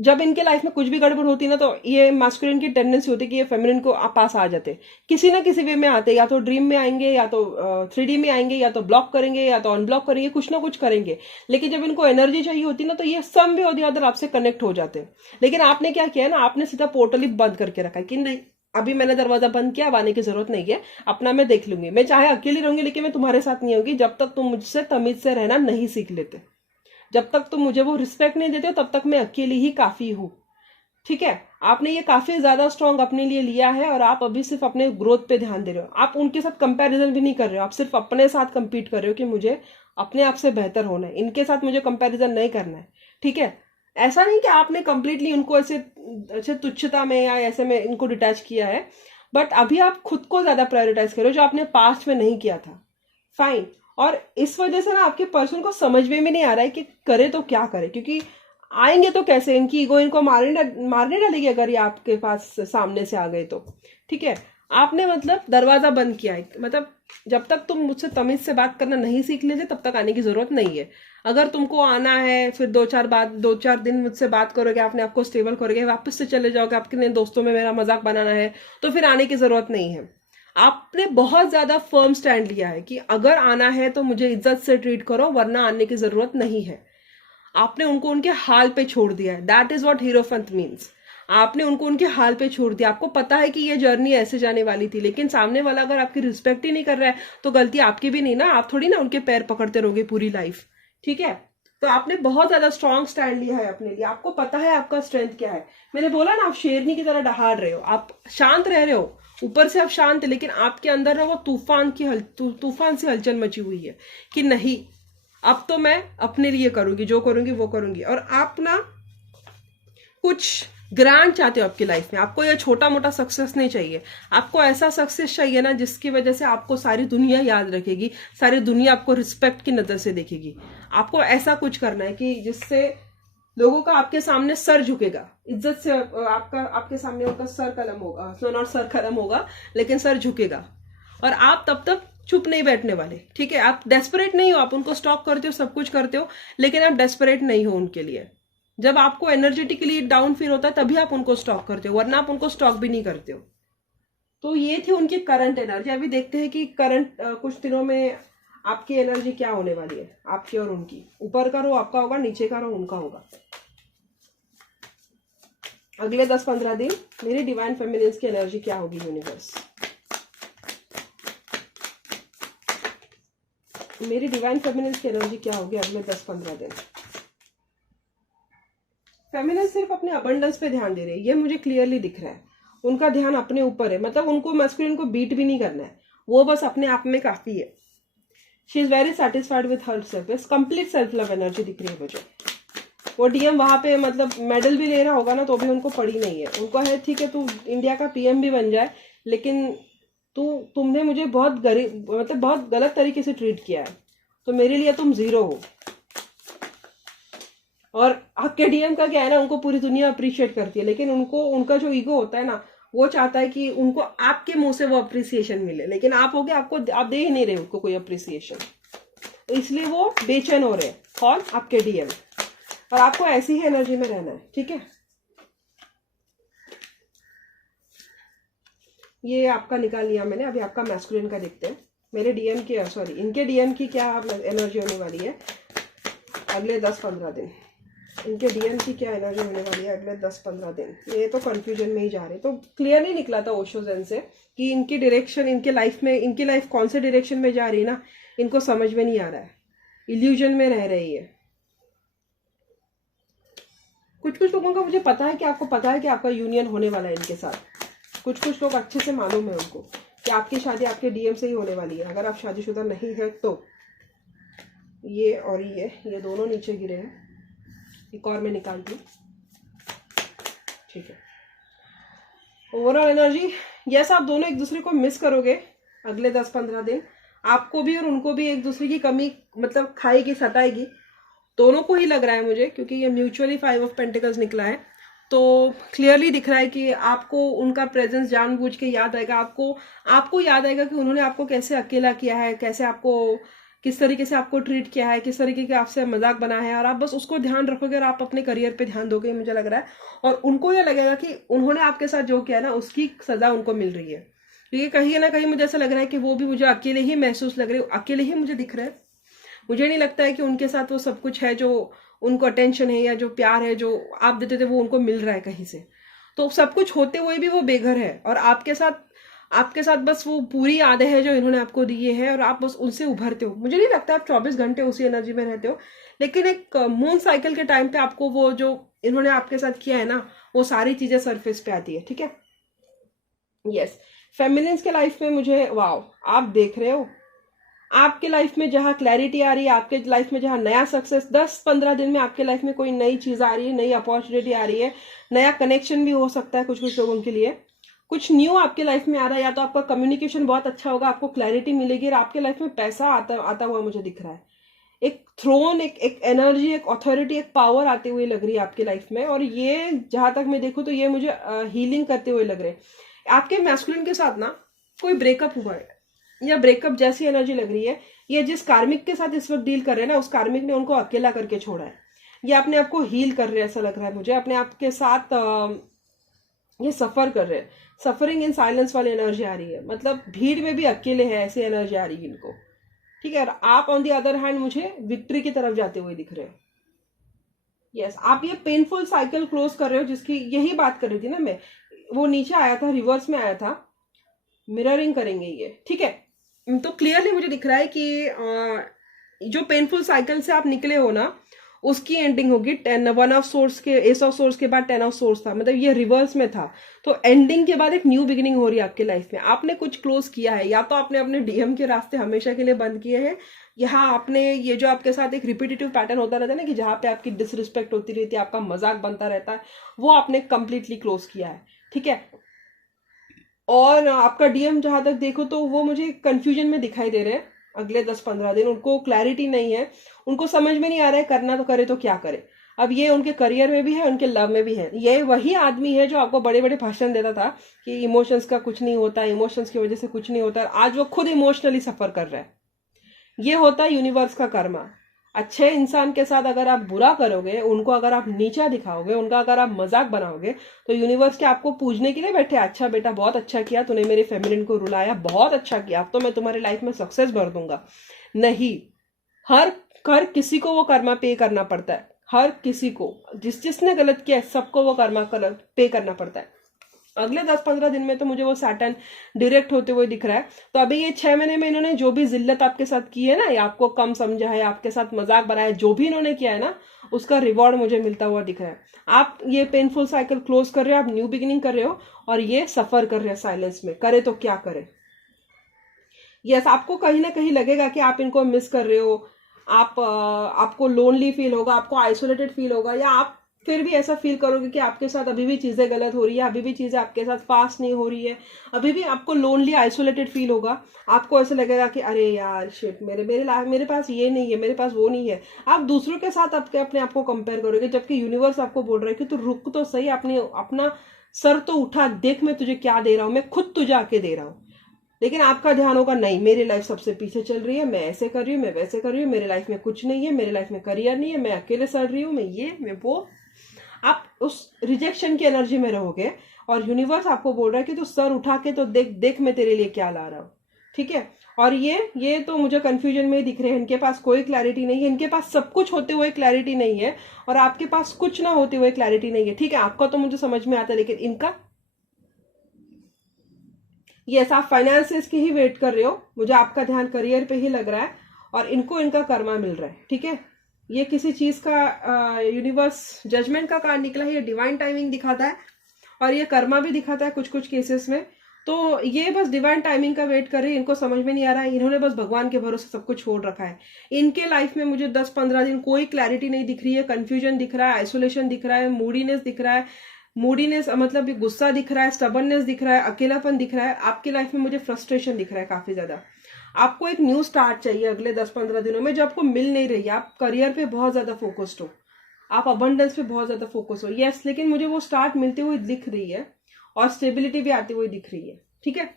जब इनके लाइफ में कुछ भी गड़बड़ होती है ना, तो ये मास्कुलिन की टेंडेंसी होती है कि ये फेमिनिन को पास आ जाते, किसी ना किसी वे में आते, या तो ड्रीम में आएंगे, या तो 3D में आएंगे, या तो ब्लॉक करेंगे, या तो अनब्लॉक करेंगे, कुछ ना कुछ करेंगे। लेकिन जब इनको एनर्जी चाहिए होती ना, तो ये सम वे और द अदर आपसे कनेक्ट हो जाते। लेकिन आपने क्या किया ना, आपने सीधा पोर्टल ही बंद करके रखा है कि नहीं, अभी मैंने दरवाजा बंद किया, अब आने की जरूरत नहीं है, अपना मैं देख लूंगी, मैं चाहे अकेली रहूंगी लेकिन मैं तुम्हारे साथ नहीं होगी जब तक तुम मुझसे तमीज से रहना नहीं सीख लेते, जब तक तुम मुझे वो रिस्पेक्ट नहीं देते हो तब तक मैं अकेली ही काफी हूं, ठीक है। आपने ये काफी ज्यादा स्ट्रांग अपने लिए लिया है और आप अभी सिर्फ अपने ग्रोथ पे ध्यान दे रहे हो, आप उनके साथ कंपैरिजन भी नहीं कर रहे हो, आप सिर्फ अपने साथ कंपीट कर रहे हो कि मुझे अपने आप से बेहतर होना है, इनके साथ मुझे कंपैरिजन नहीं करना है, ठीक है। ऐसा नहीं कि आपने कंप्लीटली उनको ऐसे तुच्छता में या ऐसे में इनको डिटैच किया है, बट अभी आप खुद को ज्यादा प्रायोरिटाइज करो जो आपने पास्ट में नहीं किया था, फाइन। और इस वजह से ना आपके पर्सन को समझ में भी नहीं आ रहा है कि करे तो क्या करे, क्योंकि आएंगे तो कैसे, इनकी ईगो इनको मारने डालेगी अगर ये आपके पास सामने से आ गए तो, ठीक है। आपने मतलब दरवाजा बंद किया है, मतलब जब तक तुम मुझसे तमीज से बात करना नहीं सीख लेते तब तक आने की जरूरत नहीं है। अगर तुमको आना है, फिर 2-4 दिन मुझसे बात करोगे, अपने आपको स्टेबल करोगे, वापस से चले जाओगे, आपके नए दोस्तों में मेरा मजाक बनाना है, तो फिर आने की जरूरत नहीं है। आपने बहुत ज्यादा फर्म स्टैंड लिया है कि अगर आना है तो मुझे इज्जत से ट्रीट करो, वरना आने की जरूरत नहीं है। आपने उनको उनके हाल पे छोड़ दिया है, दैट इज वॉट हीरोफंत मीन्स। आपने उनको उनके हाल पे छोड़ दिया, आपको पता है कि ये जर्नी ऐसे जाने वाली थी, लेकिन सामने वाला अगर आपकी रिस्पेक्ट ही नहीं कर रहा है तो गलती आपकी भी नहीं ना, आप थोड़ी ना उनके पैर पकड़ते रहोगे पूरी लाइफ, ठीक है। तो आपने बहुत ज्यादा स्ट्रॉन्ग स्टैंड लिया है अपने लिए, आपको पता है आपका स्ट्रेंथ क्या है। मैंने बोला ना, आप शेरनी की तरह दहाड़ रहे हो, आप शांत रह रहे हो, ऊपर से आप शांत है, लेकिन आपके अंदर ना वो तूफान से हलचल मची हुई है कि नहीं, अब तो मैं अपने लिए करूंगी, जो करूंगी वो करूंगी। और आप ना कुछ ग्रैंड चाहते हो आपकी लाइफ में, आपको ये छोटा मोटा सक्सेस नहीं चाहिए, आपको ऐसा सक्सेस चाहिए ना जिसकी वजह से आपको सारी दुनिया याद रखेगी, सारी दुनिया आपको रिस्पेक्ट की नजर से देखेगी। आपको ऐसा कुछ करना है कि जिससे लोगों का आपके सामने सर झुकेगा, इज्जत से आपके सामने उनका सर कलम होगा, नॉट सर कलम होगा लेकिन सर झुकेगा। और आप तब तक चुप नहीं बैठने वाले, ठीक है। आप डेस्परेट नहीं हो, आप उनको स्टॉक करते हो, सब कुछ करते हो, लेकिन आप डेस्परेट नहीं हो उनके लिए। जब आपको एनर्जेटिकली डाउन फील होता है तभी आप उनको स्टॉक करते हो, वरना आप उनको स्टॉक भी नहीं करते हो। तो ये थी उनकी करंट एनर्जी। अभी देखते हैं कि करंट कुछ दिनों में आपकी एनर्जी क्या होने वाली है, आपकी और उनकी। ऊपर का रो आपका होगा, नीचे का रो उनका होगा। अगले 10-15 दिन मेरी डिवाइन फेमिनिन्स की एनर्जी क्या होगी यूनिवर्स, मेरी डिवाइन फेमिनिन्स की एनर्जी क्या होगी अगले 10-15 दिन। फेमिनिन सिर्फ अपने अबंडेंस पे ध्यान दे रहे हैं, ये मुझे क्लियरली दिख रहा है। उनका ध्यान अपने ऊपर है, मतलब उनको मैस्कुलिन को बीट भी नहीं करना है, वो बस अपने आप में काफी है। She is very satisfied with her self, complete self love energy दिख रही है मुझे। वो डीएम वहां पे मतलब मेडल भी ले रहा होगा ना तो भी उनको पड़ी नहीं है। उनको है ठीक है तू इंडिया का पीएम भी बन जाए, लेकिन तुमने मुझे बहुत गरीब मतलब बहुत गलत तरीके से ट्रीट किया है, तो मेरे लिए तुम जीरो हो। और आपके डीएम का क्या है ना, उनको पूरी दुनिया अप्रिशिएट करती है, लेकिन उनको उनका जो ईगो होता है ना, वो चाहता है कि उनको आपके मुंह से वो अप्रिसिएशन मिले, लेकिन आप हो गए आप दे ही नहीं रहे उनको कोई अप्रिसिएशन, तो इसलिए वो बेचैन हो रहे हैं। कौन? आपके डीएम। और आपको ऐसी ही एनर्जी में रहना है, ठीक है। ये आपका निकाल लिया मैंने, अभी आपका मैस्कुलिन का देखते हैं। मेरे डीएम की सॉरी इनके डीएम की क्या एनर्जी होने वाली है अगले 10-15 दिन। इनके डीएम की क्या एनर्जी होने वाली है अगले 10-15 दिन। ये तो कंफ्यूजन में ही जा रहे, तो क्लियर नहीं निकला था ओशो ज़ेन से कि इनकी डायरेक्शन इनकी लाइफ कौन से डायरेक्शन में जा रही है ना, इनको समझ में नहीं आ रहा है, इल्यूजन में रह रही है। कुछ लोगों का मुझे पता है कि आपको पता है कि आपका यूनियन होने वाला है इनके साथ। कुछ लोग अच्छे से मालूम है उनको कि आपकी शादी आपके डीएम से ही होने वाली है। अगर आप शादीशुदा नहीं है तो ये और ये दोनों नीचे गिरे हैं। एक और मैं निकालती हूँ, ठीक है। ओवरऑल एनर्जी, यस आप दोनों एक दूसरे को मिस करोगे अगले 10-15 दिन। आपको भी और उनको भी एक दूसरे की कमी मतलब खाएगी, सताएगी, दोनों को ही लग रहा है मुझे, क्योंकि ये म्यूचुअली 5 ऑफ पेंटिकल्स निकला है। तो क्लियरली दिख रहा है कि आपको उनका प्रेजेंस जानबूझ के याद आएगा। आपको याद आएगा कि उन्होंने आपको कैसे अकेला किया है, कैसे आपको किस तरीके से आपको ट्रीट किया है, किस तरीके के आपसे मजाक बनाया है, और आप बस उसको ध्यान रखोगे और आप अपने करियर पे ध्यान दोगे, मुझे लग रहा है। और उनको ये लगेगा कि उन्होंने आपके साथ जो किया ना उसकी सजा उनको मिल रही है, क्योंकि कहीं ना कहीं मुझे ऐसा लग रहा है कि वो भी मुझे अकेले ही महसूस लग रहे, अकेले ही मुझे दिख रहे हैं। मुझे नहीं लगता है कि उनके साथ वो सब कुछ है जो उनको अटेंशन है या जो प्यार है जो आप देते थे वो उनको मिल रहा है कहीं से। तो सब कुछ होते हुए भी वो बेघर है, और आपके साथ बस वो पूरी यादें हैं जो इन्होंने आपको दी है, और आप बस उनसे उभरते हो। मुझे नहीं लगता आप 24 घंटे उसी एनर्जी में रहते हो, लेकिन एक मून साइकिल के टाइम पे आपको वो जो इन्होंने आपके साथ किया है ना, वो सारी चीजें सरफेस पे आती है, ठीक है। यस, फेमिनिन्स के लाइफ में मुझे वाओ, आप देख रहे हो आपके लाइफ में जहां क्लैरिटी आ रही है, आपके लाइफ में जहां नया सक्सेस 10-15 दिन में आपके लाइफ में कोई नई चीज आ रही है, नई अपॉर्चुनिटी आ रही है, नया कनेक्शन भी हो सकता है कुछ लोगों के लिए, कुछ न्यू आपके लाइफ में आ रहा है। या तो आपका कम्युनिकेशन बहुत अच्छा होगा, आपको क्लैरिटी मिलेगी, और आपके लाइफ में पैसा आता हुआ मुझे दिख रहा है। एक थ्रोन, एक एनर्जी, एक अथॉरिटी, एक पावर आते हुए लग रही है आपकी लाइफ में। और ये जहां तक मैं देखूं तो ये मुझे हीलिंग करते हुए लग रहे हैं। आपके मैस्कुलिन के साथ ना कोई ब्रेकअप हुआ है या ब्रेकअप जैसी एनर्जी लग रही है। ये जिस कार्मिक के साथ इस वक्त डील कर रहे हैं ना, उस कार्मिक ने उनको अकेला करके छोड़ा है। ये अपने आप को हील कर रहे हैं, ऐसा लग रहा है मुझे। अपने आप के साथ ये सफर कर रहे हैं, सफरिंग इन साइलेंस वाली एनर्जी आ रही है। मतलब भीड़ में भी अकेले है ऐसी एनर्जी आ रही है इनको, ठीक है। और आप ऑन दी अदर हैंड मुझे विक्ट्री की तरफ जाते हुए दिख रहे हैं। यस, आप ये पेनफुल साइकिल क्लोज कर रहे हो, जिसकी यही बात कर रही थी ना मैं। वो नीचे आया था, रिवर्स में आया था, मिररिंग करेंगे ये, ठीक है। तो क्लियरली मुझे दिख रहा है कि जो पेनफुल साइकिल से आप निकले हो ना, उसकी एंडिंग होगी 1 ऑफ सोर्स के, एस ऑफ सोर्स के बाद 10 ऑफ सोर्स था, मतलब ये रिवर्स में था। तो एंडिंग के बाद एक न्यू बिगिनिंग हो रही है आपके लाइफ में। आपने कुछ क्लोज किया है, या तो आपने अपने डीएम के रास्ते हमेशा के लिए बंद किए हैं, यहाँ आपने ये जो आपके साथ एक रिपीटेटिव पैटर्न होता रहता है ना, कि जहाँ पे आपकी डिसरिस्पेक्ट होती रहती है, आपका मजाक बनता रहता है, वो आपने कंप्लीटली क्लोज किया है, ठीक है। और आपका डीएम जहां तक देखो तो वो मुझे कंफ्यूजन में दिखाई दे रहे हैं अगले 10-15 दिन। उनको क्लैरिटी नहीं है, उनको समझ में नहीं आ रहा है करना तो करे तो क्या करे। अब ये उनके करियर में भी है, उनके लव में भी है। ये वही आदमी है जो आपको बड़े बड़े भाषण देता था कि इमोशंस का कुछ नहीं होता, इमोशंस की वजह से कुछ नहीं होता। आज वो खुद इमोशनली सफर कर रहा है। ये होता है यूनिवर्स का कर्मा। अच्छे इंसान के साथ अगर आप बुरा करोगे, उनको अगर आप नीचा दिखाओगे, उनका अगर आप मजाक बनाओगे, तो यूनिवर्स के आपको पूजने के लिए बैठे, अच्छा बेटा बहुत अच्छा किया तूने, मेरे फेमिनिन को रुलाया, बहुत अच्छा किया, अब तो मैं तुम्हारी लाइफ में सक्सेस भर दूंगा। नहीं, हर किसी को वो कर्मा पे करना पड़ता है। हर किसी को, जिसने गलत किया है सबको वो कर्मा पे करना पड़ता है। अगले 10-15 दिन में तो मुझे वो सैटर्न डायरेक्ट होते हुए दिख रहा है। तो अभी ये 6 महीने में इन्होंने जो भी जिल्लत आपके साथ की है ना, या आपको कम समझा है, आपके साथ मजाक बनाया, जो भी इन्होंने किया है ना, उसका रिवॉर्ड मुझे मिलता हुआ दिख रहा है। आप ये पेनफुल साइकिल क्लोज कर रहे हो, आप न्यू बिगिनिंग कर रहे हो, और ये सफर कर रहे हैं साइलेंस में, करे तो क्या करे। यस, आपको कहीं ना कहीं लगेगा कि आप इनको मिस कर रहे हो, आपको लोनली फील होगा, आपको आइसोलेटेड फील होगा, या आप फिर भी ऐसा फील करोगे कि आपके साथ अभी भी चीज़ें गलत हो रही है, अभी भी चीज़ें आपके साथ फास्ट नहीं हो रही है, अभी भी आपको लोनली आइसोलेटेड फील होगा। आपको ऐसा लगेगा कि अरे यार शिट, मेरे पास ये नहीं है, मेरे पास वो नहीं है। आप दूसरों के साथ अपने आप को कंपेयर करोगे, जबकि यूनिवर्स आपको बोल रहा है कि तू रुक तो सही, अपना सर तो उठा, देख मैं तुझे क्या दे रहा हूँ, मैं खुद तुझे आके दे रहा हूँ। लेकिन आपका ध्यान होगा नहीं, मेरी लाइफ सबसे पीछे चल रही है, मैं ऐसे कर रही हूँ, मैं वैसे कर रही हूँ, मेरी लाइफ में कुछ नहीं है, मेरी लाइफ में करियर नहीं है, मैं अकेले सड़ रही हूँ, मैं वो। आप उस रिजेक्शन की एनर्जी में रहोगे और यूनिवर्स आपको बोल रहा है कि तू सर उठा के तो देख देख मैं तेरे लिए क्या ला रहा हूँ। ठीक है। और ये तो मुझे कंफ्यूजन में ही दिख रहे हैं, इनके पास कोई क्लैरिटी नहीं है, इनके पास सब कुछ होते हुए क्लैरिटी नहीं है, और आपके पास कुछ ना होते हुए क्लैरिटी नहीं है। ठीक है, आपका तो मुझे समझ में आता है, लेकिन इनका, यस आप फाइनेंसेस की ही वेट कर रहे हो, मुझे आपका ध्यान करियर पे ही लग रहा है, और इनको इनका कर्मा मिल रहा है। ठीक है, ये किसी चीज का यूनिवर्स जजमेंट का कार्ड निकला है, ये डिवाइन टाइमिंग दिखाता है और ये कर्मा भी दिखाता है कुछ कुछ केसेस में। तो ये बस डिवाइन टाइमिंग का वेट कर रही है, इनको समझ में नहीं आ रहा है, इन्होंने बस भगवान के भरोसे सब कुछ छोड़ रखा है। इनके लाइफ में मुझे 10-15 दिन कोई क्लैरिटी नहीं दिख रही है, कंफ्यूजन दिख रहा है, आइसोलेशन दिख रहा है, मूडीनेस दिख रहा है। मूडीनेस मतलब गुस्सा दिख रहा है, स्टबर्ननेस दिख रहा है, अकेलापन दिख रहा है। आपकी लाइफ में मुझे फ्रस्ट्रेशन दिख रहा है काफी ज्यादा। आपको एक न्यू स्टार्ट चाहिए अगले 10-15 दिनों में, जो आपको मिल नहीं रही है। आप करियर पे बहुत ज्यादा फोकस्ड हो, आप अबंडेंस पे बहुत ज्यादा फोकस हो, यस, लेकिन मुझे वो स्टार्ट मिलती हुई दिख रही है और स्टेबिलिटी भी आती हुई दिख रही है। ठीक है,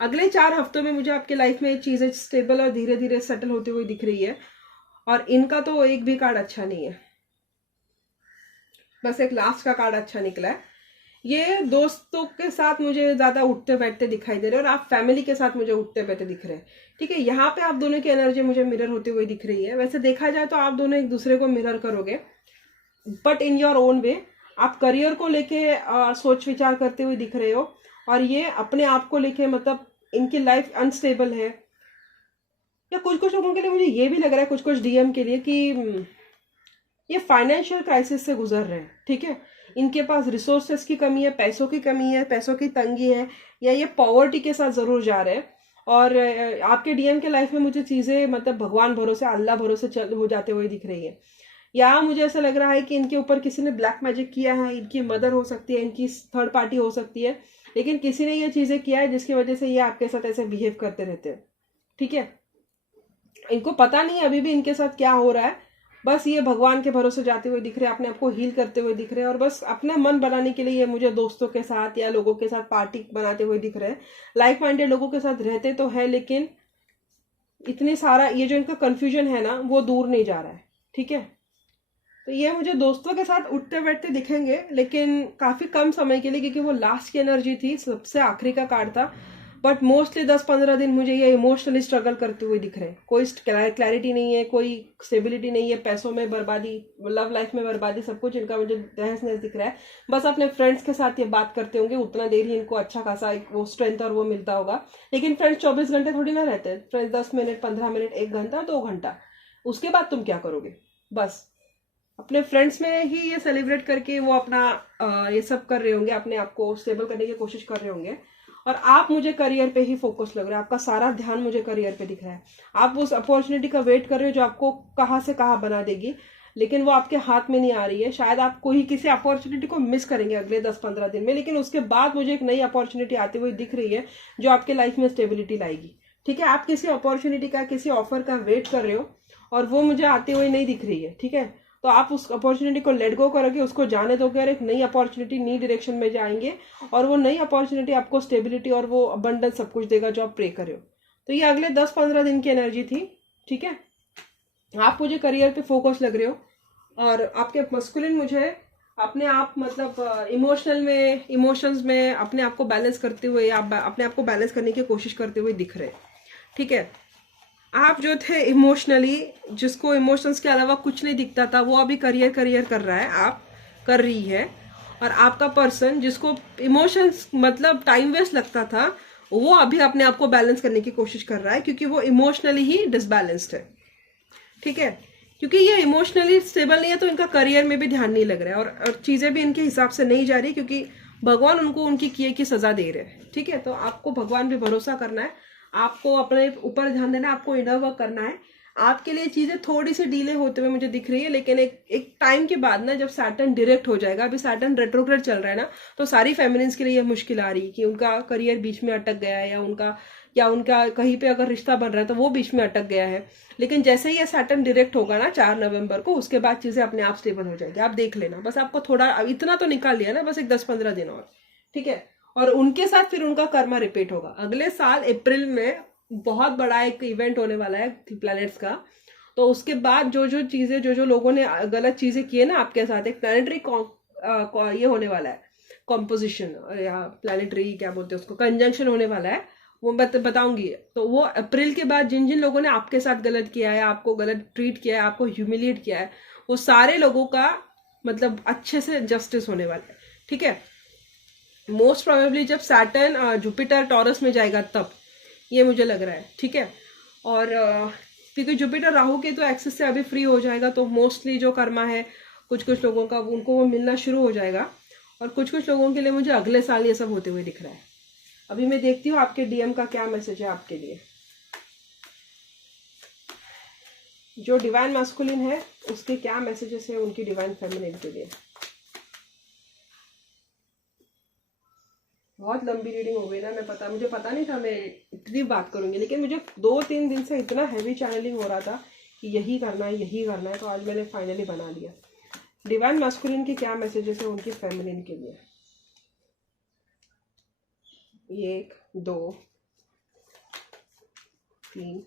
अगले 4 हफ्तों में मुझे आपके लाइफ में चीजें स्टेबल और धीरे धीरे सेटल होती हुई दिख रही है। और इनका तो एक भी कार्ड अच्छा नहीं है, बस एक लास्ट का कार्ड अच्छा निकला है। ये दोस्तों के साथ मुझे ज्यादा उठते बैठते दिखाई दे रहे हैं, और आप फैमिली के साथ मुझे उठते बैठते दिख रहे हैं। ठीक है, यहाँ पे आप दोनों की एनर्जी मुझे मिरर होती हुई दिख रही है। वैसे देखा जाए तो आप दोनों एक दूसरे को मिरर करोगे, but in your own way. आप करियर को लेके सोच विचार करते हुए दिख रहे हो, और ये अपने आप को लेके, मतलब इनकी लाइफ अनस्टेबल है। या कुछ कुछ लोगों के लिए मुझे ये भी लग रहा है, कुछ कुछ डीएम के लिए, कि ये फाइनेंशियल क्राइसिस से गुजर रहे हैं। ठीक है, इनके पास रिसोर्सेस की कमी है, पैसों की कमी है, पैसों की तंगी है, या ये पॉवर्टी के साथ जरूर जा रहे हैं। और आपके डीएम के लाइफ में मुझे चीजें मतलब भगवान भरोसे, अल्लाह भरोसे चल हो जाते हुए दिख रही है। या मुझे ऐसा लग रहा है कि इनके ऊपर किसी ने ब्लैक मैजिक किया है, इनकी मदर हो सकती है, इनकी थर्ड पार्टी हो सकती है, लेकिन किसी ने ये चीजें किया है जिसकी वजह से ये आपके साथ ऐसे बिहेव करते रहते हैं। ठीक है, इनको पता नहीं अभी भी इनके साथ क्या हो रहा है, बस ये भगवान के भरोसे जाते हुए दिख रहे हैं, अपने आप को हील करते हुए दिख रहे हैं, और बस अपना मन बनाने के लिए ये मुझे दोस्तों के साथ या लोगों के साथ पार्टी बनाते हुए दिख रहे हैं। लाइक माइंडेड लोगों के साथ रहते तो है, लेकिन इतने सारा ये जो इनका कंफ्यूजन है ना, वो दूर नहीं जा रहा है। ठीक है, तो ये मुझे दोस्तों के साथ उठते बैठते दिखेंगे, लेकिन काफी कम समय के लिए, क्योंकि वो लास्ट की एनर्जी थी, सबसे आखिरी का कार्ड था। बट मोस्टली 10-15 दिन मुझे ये इमोशनली स्ट्रगल करते हुए दिख रहे हैं। कोई क्लैरिटी नहीं है, कोई स्टेबिलिटी नहीं है, पैसों में बर्बादी, लव लाइफ में बर्बादी, सब कुछ इनका मुझे तहस नहस दिख रहा है। बस अपने फ्रेंड्स के साथ ये बात करते होंगे, उतना देर ही इनको अच्छा खासा वो स्ट्रेंथ और वो मिलता होगा। लेकिन फ्रेंड्स 24 घंटे थोड़ी ना रहते हैं, फ्रेंड्स 10 मिनट, 15 मिनट, 1 घंटा, 2 घंटा, उसके बाद तुम क्या करोगे? बस अपने फ्रेंड्स में ही ये सेलिब्रेट करके वो अपना ये सब कर रहे होंगे, अपने आप को स्टेबल करने की कोशिश कर रहे होंगे। और आप मुझे करियर पे ही फोकस लग रहा है, आपका सारा ध्यान मुझे करियर पे दिख रहा है। आप उस अपॉर्चुनिटी का वेट कर रहे हो जो आपको कहाँ से कहाँ बना देगी, लेकिन वो आपके हाथ में नहीं आ रही है। शायद आप कोई किसी अपॉर्चुनिटी को मिस करेंगे अगले 10-15 दिन में, लेकिन उसके बाद मुझे एक नई अपॉर्चुनिटी आती हुई दिख रही है जो आपके लाइफ में स्टेबिलिटी लाएगी। ठीक है, आप किसी अपॉर्चुनिटी का, किसी ऑफर का वेट कर रहे हो और वो मुझे आती हुई नहीं दिख रही है। ठीक है, तो आप उस अपॉर्चुनिटी को लेट गो करोगे, उसको जाने दोगे, और एक नई अपॉर्चुनिटी, नई डायरेक्शन में जाएंगे, और वो नई अपॉर्चुनिटी आपको स्टेबिलिटी और वो अबंडेंस सब कुछ देगा जो आप प्रे कर रहे हो। तो ये अगले 10-15 दिन की एनर्जी थी। ठीक है, आप मुझे करियर पे फोकस लग रहे हो, और आपके मस्कुलिन मुझे अपने आप, मतलब इमोशंस में अपने आप को बैलेंस करते हुए, या अपने आप को बैलेंस करने की कोशिश करते हुए दिख रहे। ठीक है, आप जो थे इमोशनली, जिसको इमोशंस के अलावा कुछ नहीं दिखता था, वो अभी करियर कर रहा है, आप कर रही है। और आपका पर्सन, जिसको इमोशंस मतलब टाइम वेस्ट लगता था, वो अभी अपने आप को बैलेंस करने की कोशिश कर रहा है, क्योंकि वो इमोशनली ही डिसबैलेंस्ड है। ठीक है, क्योंकि ये इमोशनली स्टेबल नहीं है, तो इनका करियर में भी ध्यान नहीं लग रहा है, और चीजें भी इनके हिसाब से नहीं जा रही, क्योंकि भगवान उनको उनकी किए की सजा दे रहे हैं। ठीक है, तो आपको भगवान पे भरोसा करना है, आपको अपने ऊपर ध्यान देना है, आपको इनर वर्क करना है, आपके लिए चीजें थोड़ी सी डिले होते हुए मुझे दिख रही है, लेकिन एक टाइम के बाद ना जब सैटर्न डायरेक्ट हो जाएगा, अभी सैटर्न रेट्रोग्रेड चल रहा है ना, तो सारी फेमिनिन्स के लिए ये मुश्किल आ रही है कि उनका करियर बीच में अटक गया है, या उनका कहीं पे अगर रिश्ता बन रहा है तो वो बीच में अटक गया है। लेकिन जैसे ही ये सैटर्न डायरेक्ट होगा ना 4 नवंबर को, उसके बाद चीजें अपने आप स्टेबल हो जाएगी, आप देख लेना। बस आपको थोड़ा, इतना तो निकाल लिया ना, बस एक 10-15 दिन और, ठीक है। और उनके साथ फिर उनका कर्मा रिपीट होगा अगले साल अप्रैल में। बहुत बड़ा एक इवेंट होने वाला है प्लैनेट्स का, तो उसके बाद जो जो चीजें, जो जो लोगों ने गलत चीजें की है ना आपके साथ, एक प्लैनेटरी ये होने वाला है, कॉम्पोजिशन या प्लैनेटरी क्या बोलते हैं उसको, कंजंक्शन होने वाला है, वो बताऊंगी। तो वो अप्रैल के बाद जिन जिन लोगों ने आपके साथ गलत किया है, आपको गलत ट्रीट किया है, आपको ह्यूमिलिएट किया है, वो सारे लोगों का मतलब अच्छे से जस्टिस होने वाला है, ठीक है। मोस्ट प्रोबेबली जब सैटर्न जुपिटर टॉरस में जाएगा तब, ये मुझे लग रहा है, ठीक है। और क्योंकि जुपिटर राहु के तो एक्सेस से अभी फ्री हो जाएगा, तो मोस्टली जो कर्मा है कुछ कुछ लोगों का, उनको वो मिलना शुरू हो जाएगा। और कुछ कुछ लोगों के लिए मुझे अगले साल ये सब होते हुए दिख रहा है। अभी मैं देखती हूँ आपके डीएम का क्या मैसेज है आपके लिए। जो डिवाइन मैस्कुलिन है उसके क्या मैसेजेस है उनकी डिवाइन फेमिनिन के लिए। बहुत लंबी रीडिंग हो गई ना, मुझे पता नहीं था मैं इतनी बात करूंगी, लेकिन मुझे 2-3 दिन से इतना हैवी चैनलिंग हो रहा था कि यही करना है, तो आज मैंने फाइनली बना लिया। डिवाइन मैस्कुलिन के क्या मैसेजेस है उनकी फेमिनिन के लिए। 1 2 3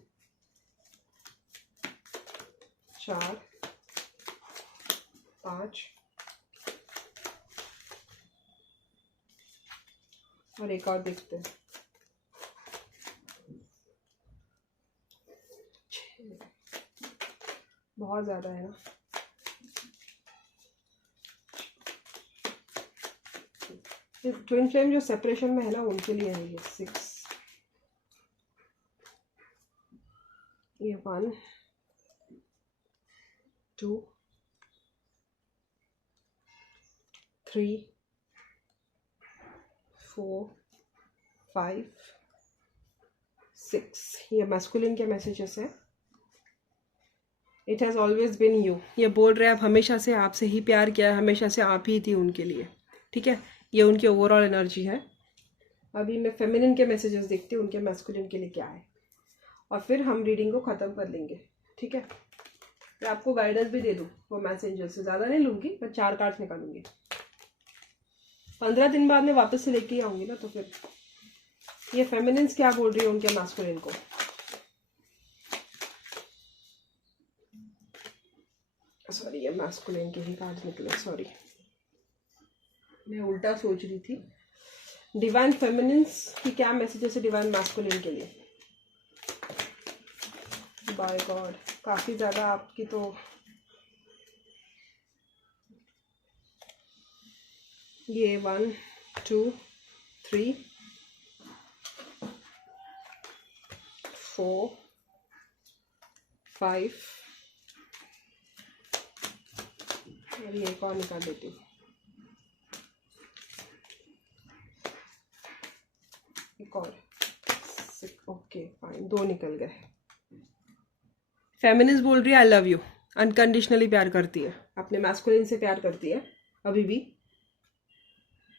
4 5 और एक और देखते हैं। 6, बहुत ज्यादा है ना। ट्विन फ्लेम जो सेपरेशन में है ना उनके लिए है ये 6। ये 1 2 3 4 5 6। ये मैस्कुलिन के मैसेजेस है। It has always been you, ये बोल रहे हैं आप हमेशा से आपसे ही प्यार किया है, हमेशा से आप ही थी उनके लिए, ठीक है। ये उनकी ओवरऑल एनर्जी है। अभी मैं फेमिनिन के मैसेजेस देखती हूँ उनके मैस्कुलिन के लिए क्या है, और फिर हम रीडिंग को ख़त्म कर लेंगे, ठीक है। मैं आपको गाइडेंस भी दे दूँ वो मैसेंजर से, ज़्यादा नहीं लूँगी, मैं 4 कार्ड्स निकालूंगी। 15 दिन बाद मैं वापस से लेके आऊँगी ना, तो फिर ये फेमिनिन्स क्या बोल रही है उनके मैस्कुलिन को। सॉरी, ये मैस्कुलिन के ही कार्ड निकले, सॉरी मैं उल्टा सोच रही थी। डिवाइन फेमिनिन्स की क्या मैसेजेस है डिवाइन मैस्कुलिन के लिए। बाय गॉड, काफी ज्यादा आपकी तो ये 1 2 3 4 5 और ये एक और निकाल देती हूँ। एक और, ओके फाइन, 2 निकल गए। फेमिनिस्ट बोल रही है आई लव यू, अनकंडीशनली प्यार करती है, अपने मैस्कुलिन से प्यार करती है अभी भी।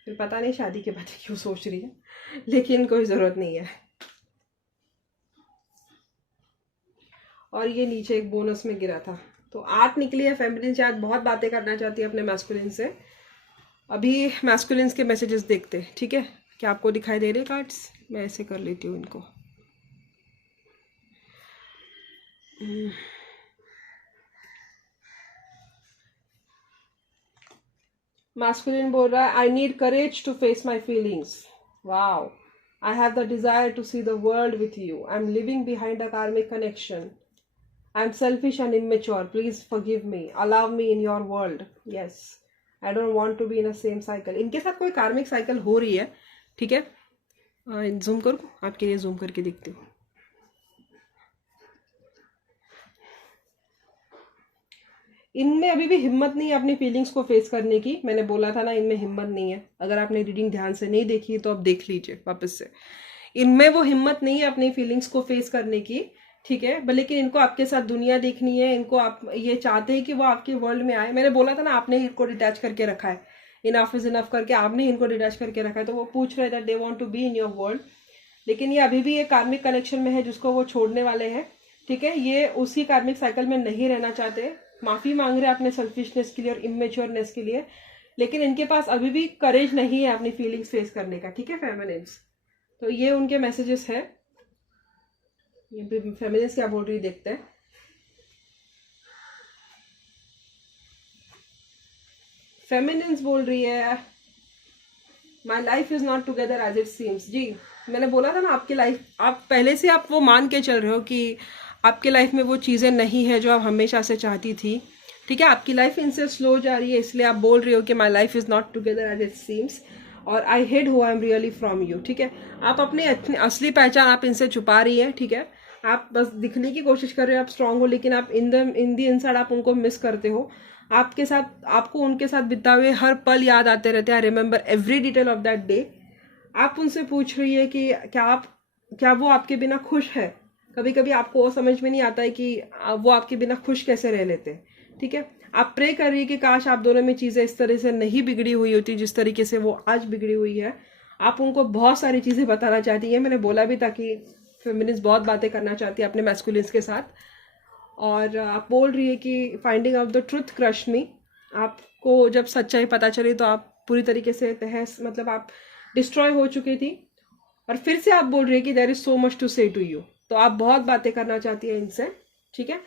फिर पता नहीं शादी के बाद क्यों सोच रही है, लेकिन कोई ज़रूरत नहीं है। और ये नीचे एक बोनस में गिरा था, तो 8 निकली है। फेमिनिन शायद बहुत बातें करना चाहती है अपने मैस्कुलिन से। अभी मैस्कुलिन्स के मैसेजेस देखते हैं, ठीक है। क्या आपको दिखाई दे रहे कार्ड्स? मैं ऐसे कर लेती हूँ इनको। मैस्कुलिन बोल रहा है I need courage to face my feelings. Wow, I have the desire to see the world with you, I am living behind a karmic connection, I am selfish and immature, please forgive me, allow me in your world, yes I don't want to be in a same cycle. इनके साथ कोई कार्मिक cycle हो रही है, ठीक है। Zoom करूँ आपके लिए, जूम करके देखती हूँ। इनमें अभी भी हिम्मत नहीं है अपनी फीलिंग्स को फेस करने की। मैंने बोला था ना, इनमें हिम्मत नहीं है। अगर आपने रीडिंग ध्यान से नहीं देखी तो आप देख लीजिए वापस से। इनमें वो हिम्मत नहीं है अपनी फीलिंग्स को फेस करने की, ठीक है, लेकिन इनको आपके साथ दुनिया देखनी है, इनको आप ये चाहते हैं कि वो आपके वर्ल्ड में आए। मैंने बोला था ना, आपने ही इनको डिटैच करके रखा है, इनफ इज इनफ करके आपने इनको डिटैच करके रखा है, तो वो पूछ रहे that they want to be in your world. लेकिन ये अभी भी एक कार्मिक कनेक्शन में है जिसको वो छोड़ने वाले हैं। ठीक है, ये उसी कार्मिक साइकिल में नहीं रहना चाहते, माफी मांग रहे हैं अपने सेल्फिशनेस के लिए और इमेच्योरनेस के लिए, लेकिन इनके पास अभी भी करेज नहीं है अपनी फीलिंग्स फेस करने का। ठीक है फेमिनिन्स, तो ये उनके मैसेजेस है। ये फेमिनिन्स क्या बोल रही है देखते हैं। फेमिनिन्स बोल रही है my life is not together as it seems. जी, मैंने बोला था ना, आपकी लाइफ, आप पहले से आप वो मान के चल रहे हो कि आपके लाइफ में वो चीज़ें नहीं है जो आप हमेशा से चाहती थी। ठीक है, आपकी लाइफ इनसे स्लो जा रही है, इसलिए आप बोल रही हो कि my life is not together as it seems और I hid who I am really from you. ठीक है, आप अपनी असली पहचान आप इनसे छुपा रही है। ठीक है, आप बस दिखने की कोशिश कर रहे हो आप स्ट्रांग हो, लेकिन आप इन दी इनसाइड आप उनको मिस करते हो। आपके साथ, आपको उनके साथ बिता हुए हर पल याद आते रहते हैं। I remember every detail of that day. आप उनसे पूछ रही है कि क्या वो आपके बिना खुश है। कभी कभी आपको वो समझ में नहीं आता है कि वो आपके बिना खुश कैसे रह लेते हैं। ठीक है, आप प्रे कर रही है कि काश आप दोनों में चीज़ें इस तरह से नहीं बिगड़ी हुई होती जिस तरीके से वो आज बिगड़ी हुई है। आप उनको बहुत सारी चीज़ें बताना चाहती है। मैंने बोला भी था कि फेमिनिस्ट बहुत बातें करना चाहती है अपने मैस्कुलिन्स के साथ, और आप बोल रही है कि finding out the truth crush me. आपको जब सच्चाई पता चली तो आप पूरी तरीके से तहस, मतलब आप डिस्ट्रॉय हो चुकी थी, और फिर से आप बोल रही है कि there is so much to say to you. तो आप बहुत बातें करना चाहती है इनसे। ठीक है,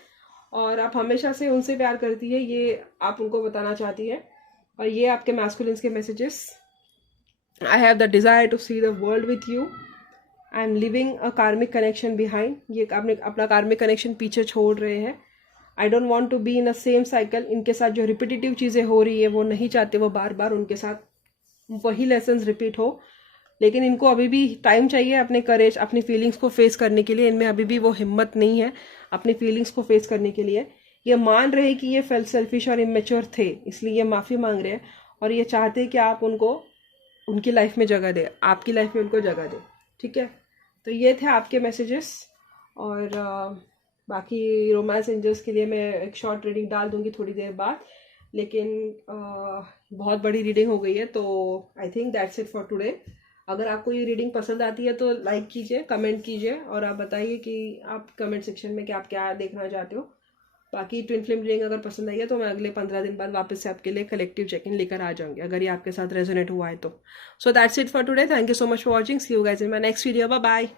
और आप हमेशा से उनसे प्यार करती है, ये आप उनको बताना चाहती है। और ये आपके मैस्कुलिन्स के messages. I have the desire to see the world with you, I am living a karmic connection behind. ये आपने अपना कार्मिक कनेक्शन पीछे छोड़ रहे हैं। I don't want to be in a same cycle. इनके साथ जो रिपीटेटिव चीज़ें हो रही है वो नहीं चाहते वो बार बार उनके साथ वही लेसन्स रिपीट हो, लेकिन इनको अभी भी टाइम चाहिए अपने करेज, अपनी फीलिंग्स को फेस करने के लिए। इनमें अभी भी वो हिम्मत नहीं है अपनी फीलिंग्स को फेस करने के लिए। ये मान रहे हैं कि ये सेल्फिश और इमेच्योर थे, इसलिए ये माफ़ी मांग रहे हैं, और ये चाहते हैं कि आप उनको उनकी लाइफ में जगह दें, आपकी लाइफ में उनको जगह दें। ठीक है, तो ये थे आपके मैसेजेस। और बाकी रोमांस एंजल्स के लिए मैं एक शॉर्ट रीडिंग डाल दूंगी थोड़ी देर बाद, लेकिन बहुत बड़ी रीडिंग हो गई है, तो I think that's it for today. अगर आपको ये रीडिंग पसंद आती है तो लाइक कीजिए, कमेंट कीजिए, और आप बताइए कि आप कमेंट सेक्शन में कि आप क्या देखना चाहते हो। बाकी ट्विन फ्लेम रीडिंग अगर पसंद आई है तो मैं अगले 15 दिन बाद वापस से आपके लिए कलेक्टिव चेक इन लेकर आ जाऊंगी, अगर ये आपके साथ रेजोनेट हुआ है तो। So that's it for today. Thank you so much for watching. See you guys in my next video. Bye bye.